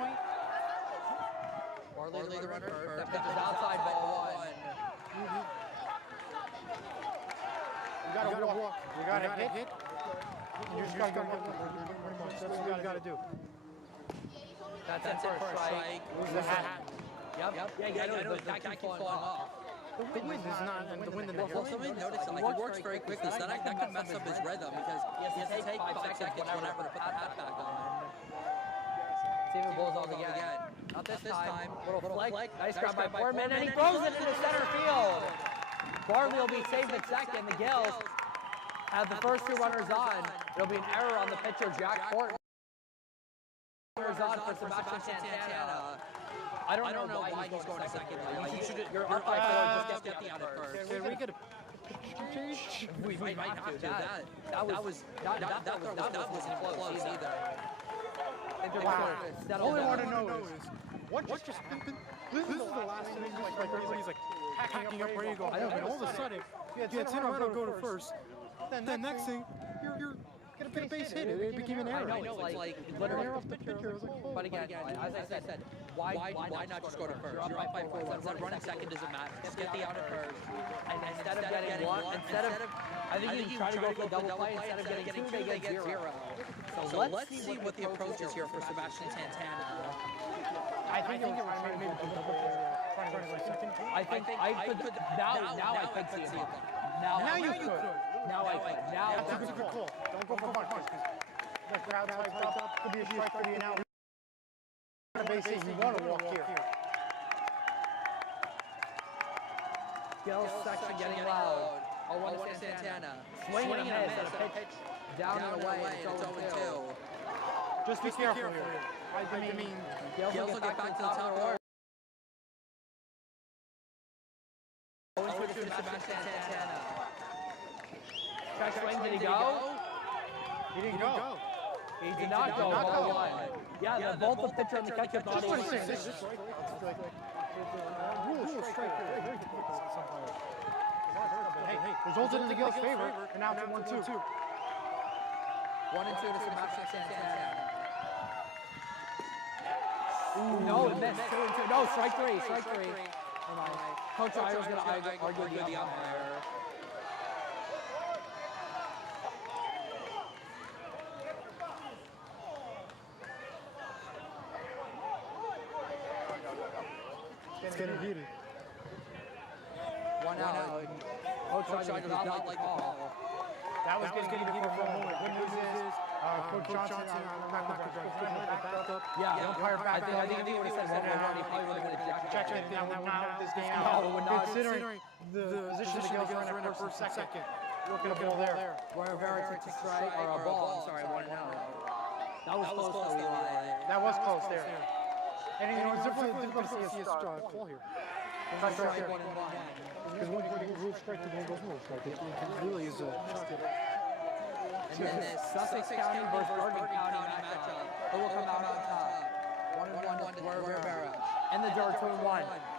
Barley the runner first. That pitch is outside, ball 1. you gotta walk. You gotta hit. You just gotta go. That's what you gotta do. That's it for a strike. Lose the hat. Yep. Yeah, I know. That keeps falling off. The wind is not, and the wind in the Well, somebody noticed that. Like, he works very quickly, so that could mess up his rhythm because he has to take 5 seconds whenever to put the hat back on. See if it blows off again. Not this time. Little flick. Nice grab by Portman, and he throws it into center field. Barley will be saved at second. The Gales have the first 2 runners on. There'll be an error on the pitcher, Jack Portman. Runners on for Sebastian Santana. I don't know why he's going to second. You're up by 4, just get the out at first. Can we get a pitch change? We might have to. That wasn't close either. Wow. All I want to know is, what just happened? This is the last inning, like everybody's like hacking up, ready to go home, and all of a sudden, you had Santaramo go to first. Then next thing, you're get a base hit. It became an error. I know, it's like literally off the pitcher. But again, as I said, why not just go to first? You're up by 4 runs. Running second doesn't matter. Just get the out at first. And instead of getting one, I think you can try to go for a double play. Instead of getting 2, they get 0. So let's see what the approach is here for Sebastian Santana. I think it was maybe double play second. I could now I could see it. Now you could. Now I could. That's a good call. Don't go for punch. The crowd spikes up. Could be a strike, could be an out. On a base hit, you want to walk here. Gales section getting loud. 0-1 Santana. Swing and a miss. A pitch down and away. It's 0-2. Just be careful here. I mean, Gales will get back to the top order. 0-2 to Sebastian Santana. Check swing, did he go? he didn't go. He did not go. 0-1. Yeah, both the pitcher and the catcher thought he was Rule strike here. Hey, resulted in the Gales' favor, and now it's 1-2. 1-2 to Sebastian Santana. No, it missed. 2-2. No, strike 3. Coach Io's going to argue with the umpire. It's getting heated. one out. Coach Johnson does not like the call. That was getting heated for a moment. Good news is, Coach Johnson, backed up. Yeah, the umpire back up. I think he would have said 1-1. He probably would have been ejected. That would not have this game. No, it would not. Considering the position the Gales were in at first and second. Look at a ball there. Roy Rivera takes a strike, or a ball, I'm sorry, 1-0. That was close though, Eli. That was close there. And you know, it's difficult to see a call here. Strike 1-1. Because when you rule strike, the ball goes rule strike. It really is a... And then this Sussex County versus Bergen County matchup. Who will come out on top? 1-1 to Roy Rivera. And the George 2-1.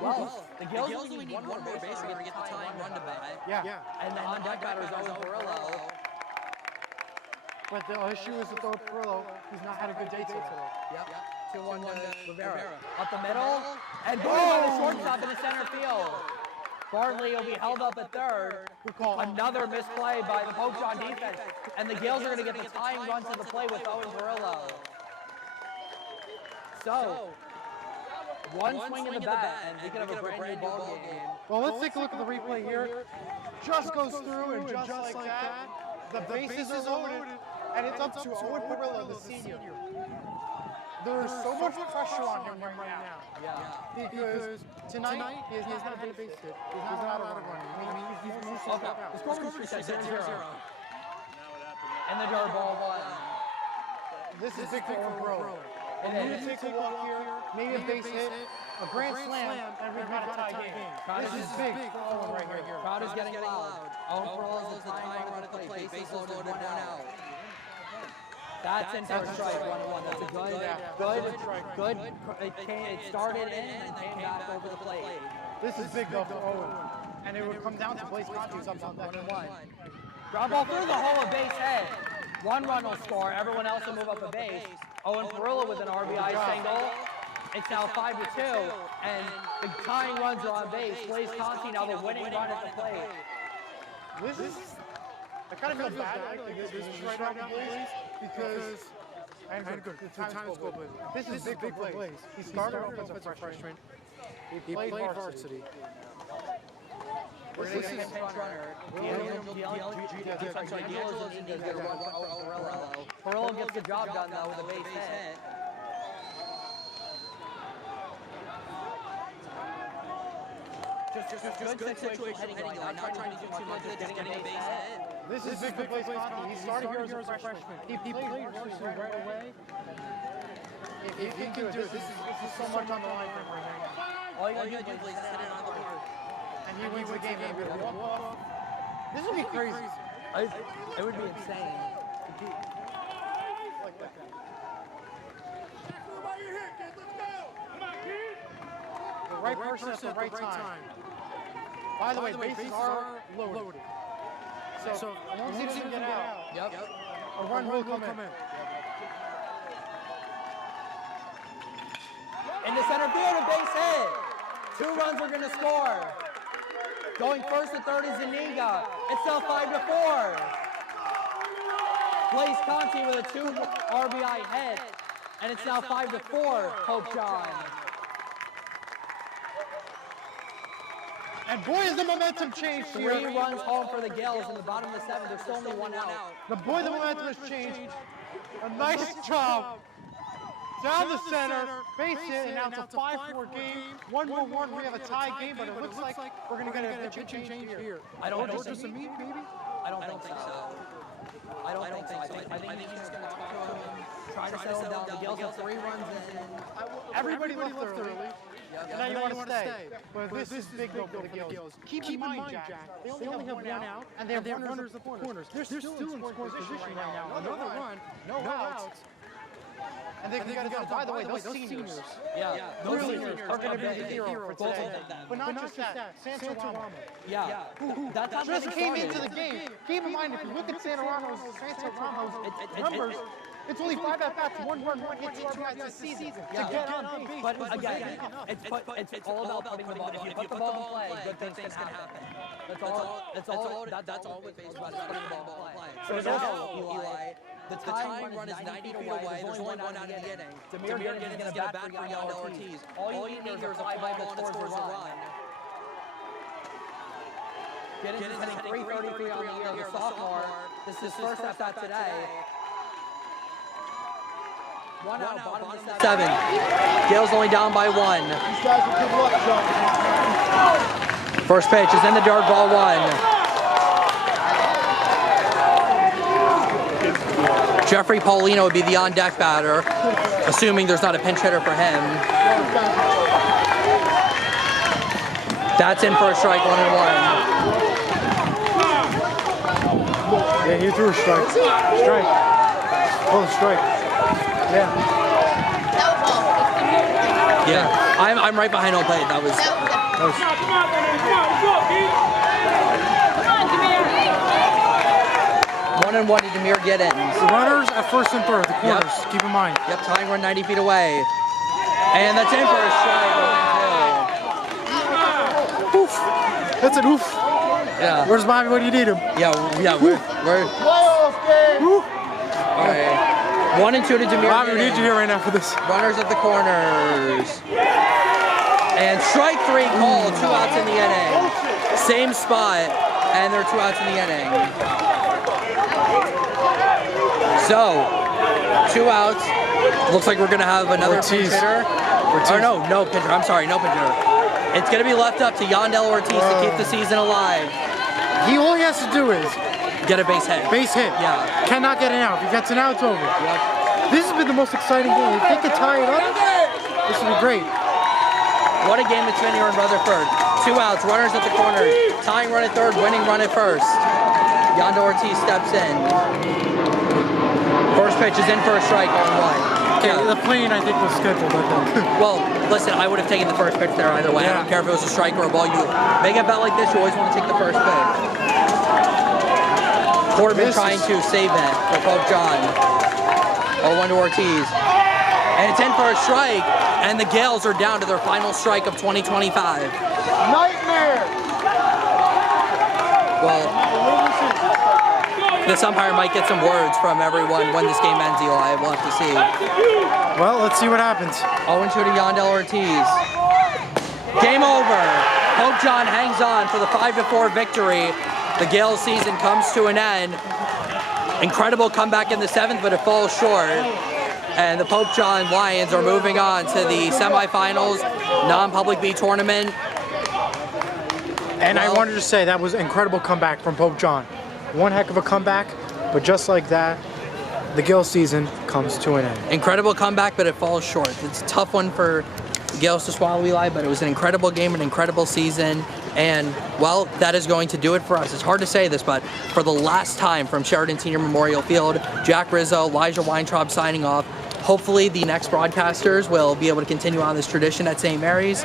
Well, the Gills only need one more base runner to get the tying run to bat. Yeah. And the on-deck batter is Owen Perillo. But the issue is with Owen Perillo, he's not had a good day today. Yep. 2-1 to Rivera. Up the middle. And boom on the shortstop in the center field. Bartley will be held up at third. Another misplay by the Pope John defense. And the Gales are going to get the tying run to the play with Owen Perillo. So, one swing in the bat, and we could have a brand new ball game. Well, let's take a look at the replay here. Just goes through, and just like that, the bases are loaded, and it's up to Owen Perillo, the senior. There's so much pressure on him right now. Yeah. Because tonight, he has not had a base hit. He's not out of running. I mean, he's Okay. The score was 0-0. And the dirt ball one. This is big for Owen Perillo. And then you take a walk here, maybe a base hit, a grand slam, and we've got a tie game. This is big for Owen right here. Crowd is getting loud. Owen Perillo is the tying run at the plate. Bases loaded, 1 out. That's in for a strike, 1-1. That's a good. It started in and then came back over the plate. This is big though for Owen. And it would come down to Blaze Conti's up on that 1-1. Ground ball through the hole, a base hit. 1 run will score, everyone else will move up a base. Owen Perillo with an RBI single. It's now 5-2, and the tying runs are on base. Blaze Conti now the winning run at the plate. This is, I kind of feel bad like this is right now, Blaze, because this is big for Blaze. He started off as a freshman. He played varsity. This is a pinch runner. Perillo gets the job done though with a base hit. Just good situational hitting line, not trying to do too much, just getting a base hit. This is big for Blaze Conti. He started here as a freshman. He played varsity right away. If he can do it, this is so much on the line for him right now. All you gotta do is hit it on the park. And he wins the game. This would be crazy. It would be insane. The right person at the right time. By the way, bases are loaded. So as long as he doesn't get out, a run will come in. In the center field, a base hit. 2 runs are gonna score. Going first to third is Zuniga. It's now 5-4. Blaze Conti with a 2 RBI hit. And it's now 5-4, Pope John. And boy, has the momentum changed here. 3 runs home for the Gales in the bottom of the 7th. There's still only 1 out. The momentum has changed. A nice job. Down the center, base hit, and now it's a 5-4 game. 1-1, we have a tie game, but it looks like we're going to get a pitch and change here. I don't think so. Maybe? I don't think so. I don't think so. I think he's just going to talk to him, try to settle down. The Gales have 3 runs in. Everybody left early. And now you want to stay. But this is big though for the Gales. Keep in mind, Jack, they only have 1 out, and they have runners at the corners. They're still in scoring position right now. Another run, no outs. And they got it done. By the way, those seniors, those seniors are going to be the hero for today. But not just that, Santoramo. That's not just came into the game. Keep in mind, if you look at Santoramo's numbers, it's only 5 at-bats, 1 run, 1 hit, 2 RBIs this season to get on base. But again, it's all about putting the ball. If you put the ball in play, good things can happen. That's all with baseball, putting the ball in play. So now, Eli, the tying run is 90 feet away. There's only 1 out in the inning. Demir Giddens is going to bat for Yandel Ortiz. All you need here is a fly ball that scores a run. Giddens is hitting 333 on the year, the sophomore. This is his first at bat today. 1 out, bottom of the 7th. Gales only down by 1. These guys are good luck, John. First pitch is in the dirt, ball 1. Jeffrey Paulino would be the on-deck batter, assuming there's not a pinch hitter for him. That's in for a strike, 1-1. Yeah, he threw a strike. Strike. Oh, strike. Yeah. Yeah, I'm right behind home plate. That was. 1-1 to Demir Giddens. The runners at first and third, the corners. Yep. Keep in mind. Yep, tying run 90 feet away. And that's in for a strike. Oof. That's an oof. Yeah. Where's Bobby? What do you need him? Yeah, we're Playoff game. Oof. all right. 1 and 2 to Demir Bobby, we need Giddens. you here right now for this. Runners at the corners. And strike 3 called, 2 outs in the inning. Same spot, and there are 2 outs in the inning. So, 2 outs. Looks like we're gonna have another pinch Ortiz. hitter. Ortiz. Or no pitcher. I'm sorry, no pinch hitter. It's gonna be left up to Yandel Ortiz to keep the season alive. All he has to do is Get a base hit. base hit. Yeah. Cannot get an out. If he gets an out, it's over. Yep. This has been the most exciting game. If they could tie it up, this would be great. What a game it's been here in Rutherford. 2 outs, runners at the corners. Tying run at third, winning run at first. Yandel Ortiz steps in. First pitch is in for a strike on 1. Okay, the plane I think was scheduled. I think. Well, listen, I would have taken the first pitch there either way. I don't care if it was a strike or a ball. You make a bet like this, you always want to take the first pitch. Corbin trying to save it for Pope John. 0-1 to Ortiz. And it's in for a strike, and the Gales are down to their final strike of 2025. Nightmare. Well, this umpire might get some words from everyone when this game ends, Eli. We'll have to see. Well, let's see what happens. 0-2 to Yandel Ortiz. Game over. Pope John hangs on for the 5-4 victory. The Gales season comes to an end. Incredible comeback in the 7th, but it falls short. And the Pope John Lions are moving on to the semifinals, non-public B tournament. And I wanted to say that was an incredible comeback from Pope John. One heck of a comeback, but just like that, the Gill season comes to an end. Incredible comeback, but it falls short. It's a tough one for the Gales to swallow, Eli, but it was an incredible game, an incredible season. And, well, that is going to do it for us. It's hard to say this, but for the last time from Sheridan Senior Memorial Field, Jack Rizzo, Elijah Weintraub signing off. Hopefully the next broadcasters will be able to continue on this tradition at St. Mary's.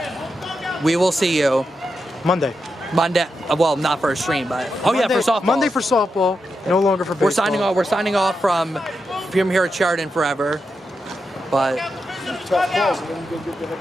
We will see you Monday. Well, not for a stream, but for softball. Monday for softball, no longer for baseball. We're signing off from here at Sheridan forever. But Tough calls, and then you go get that.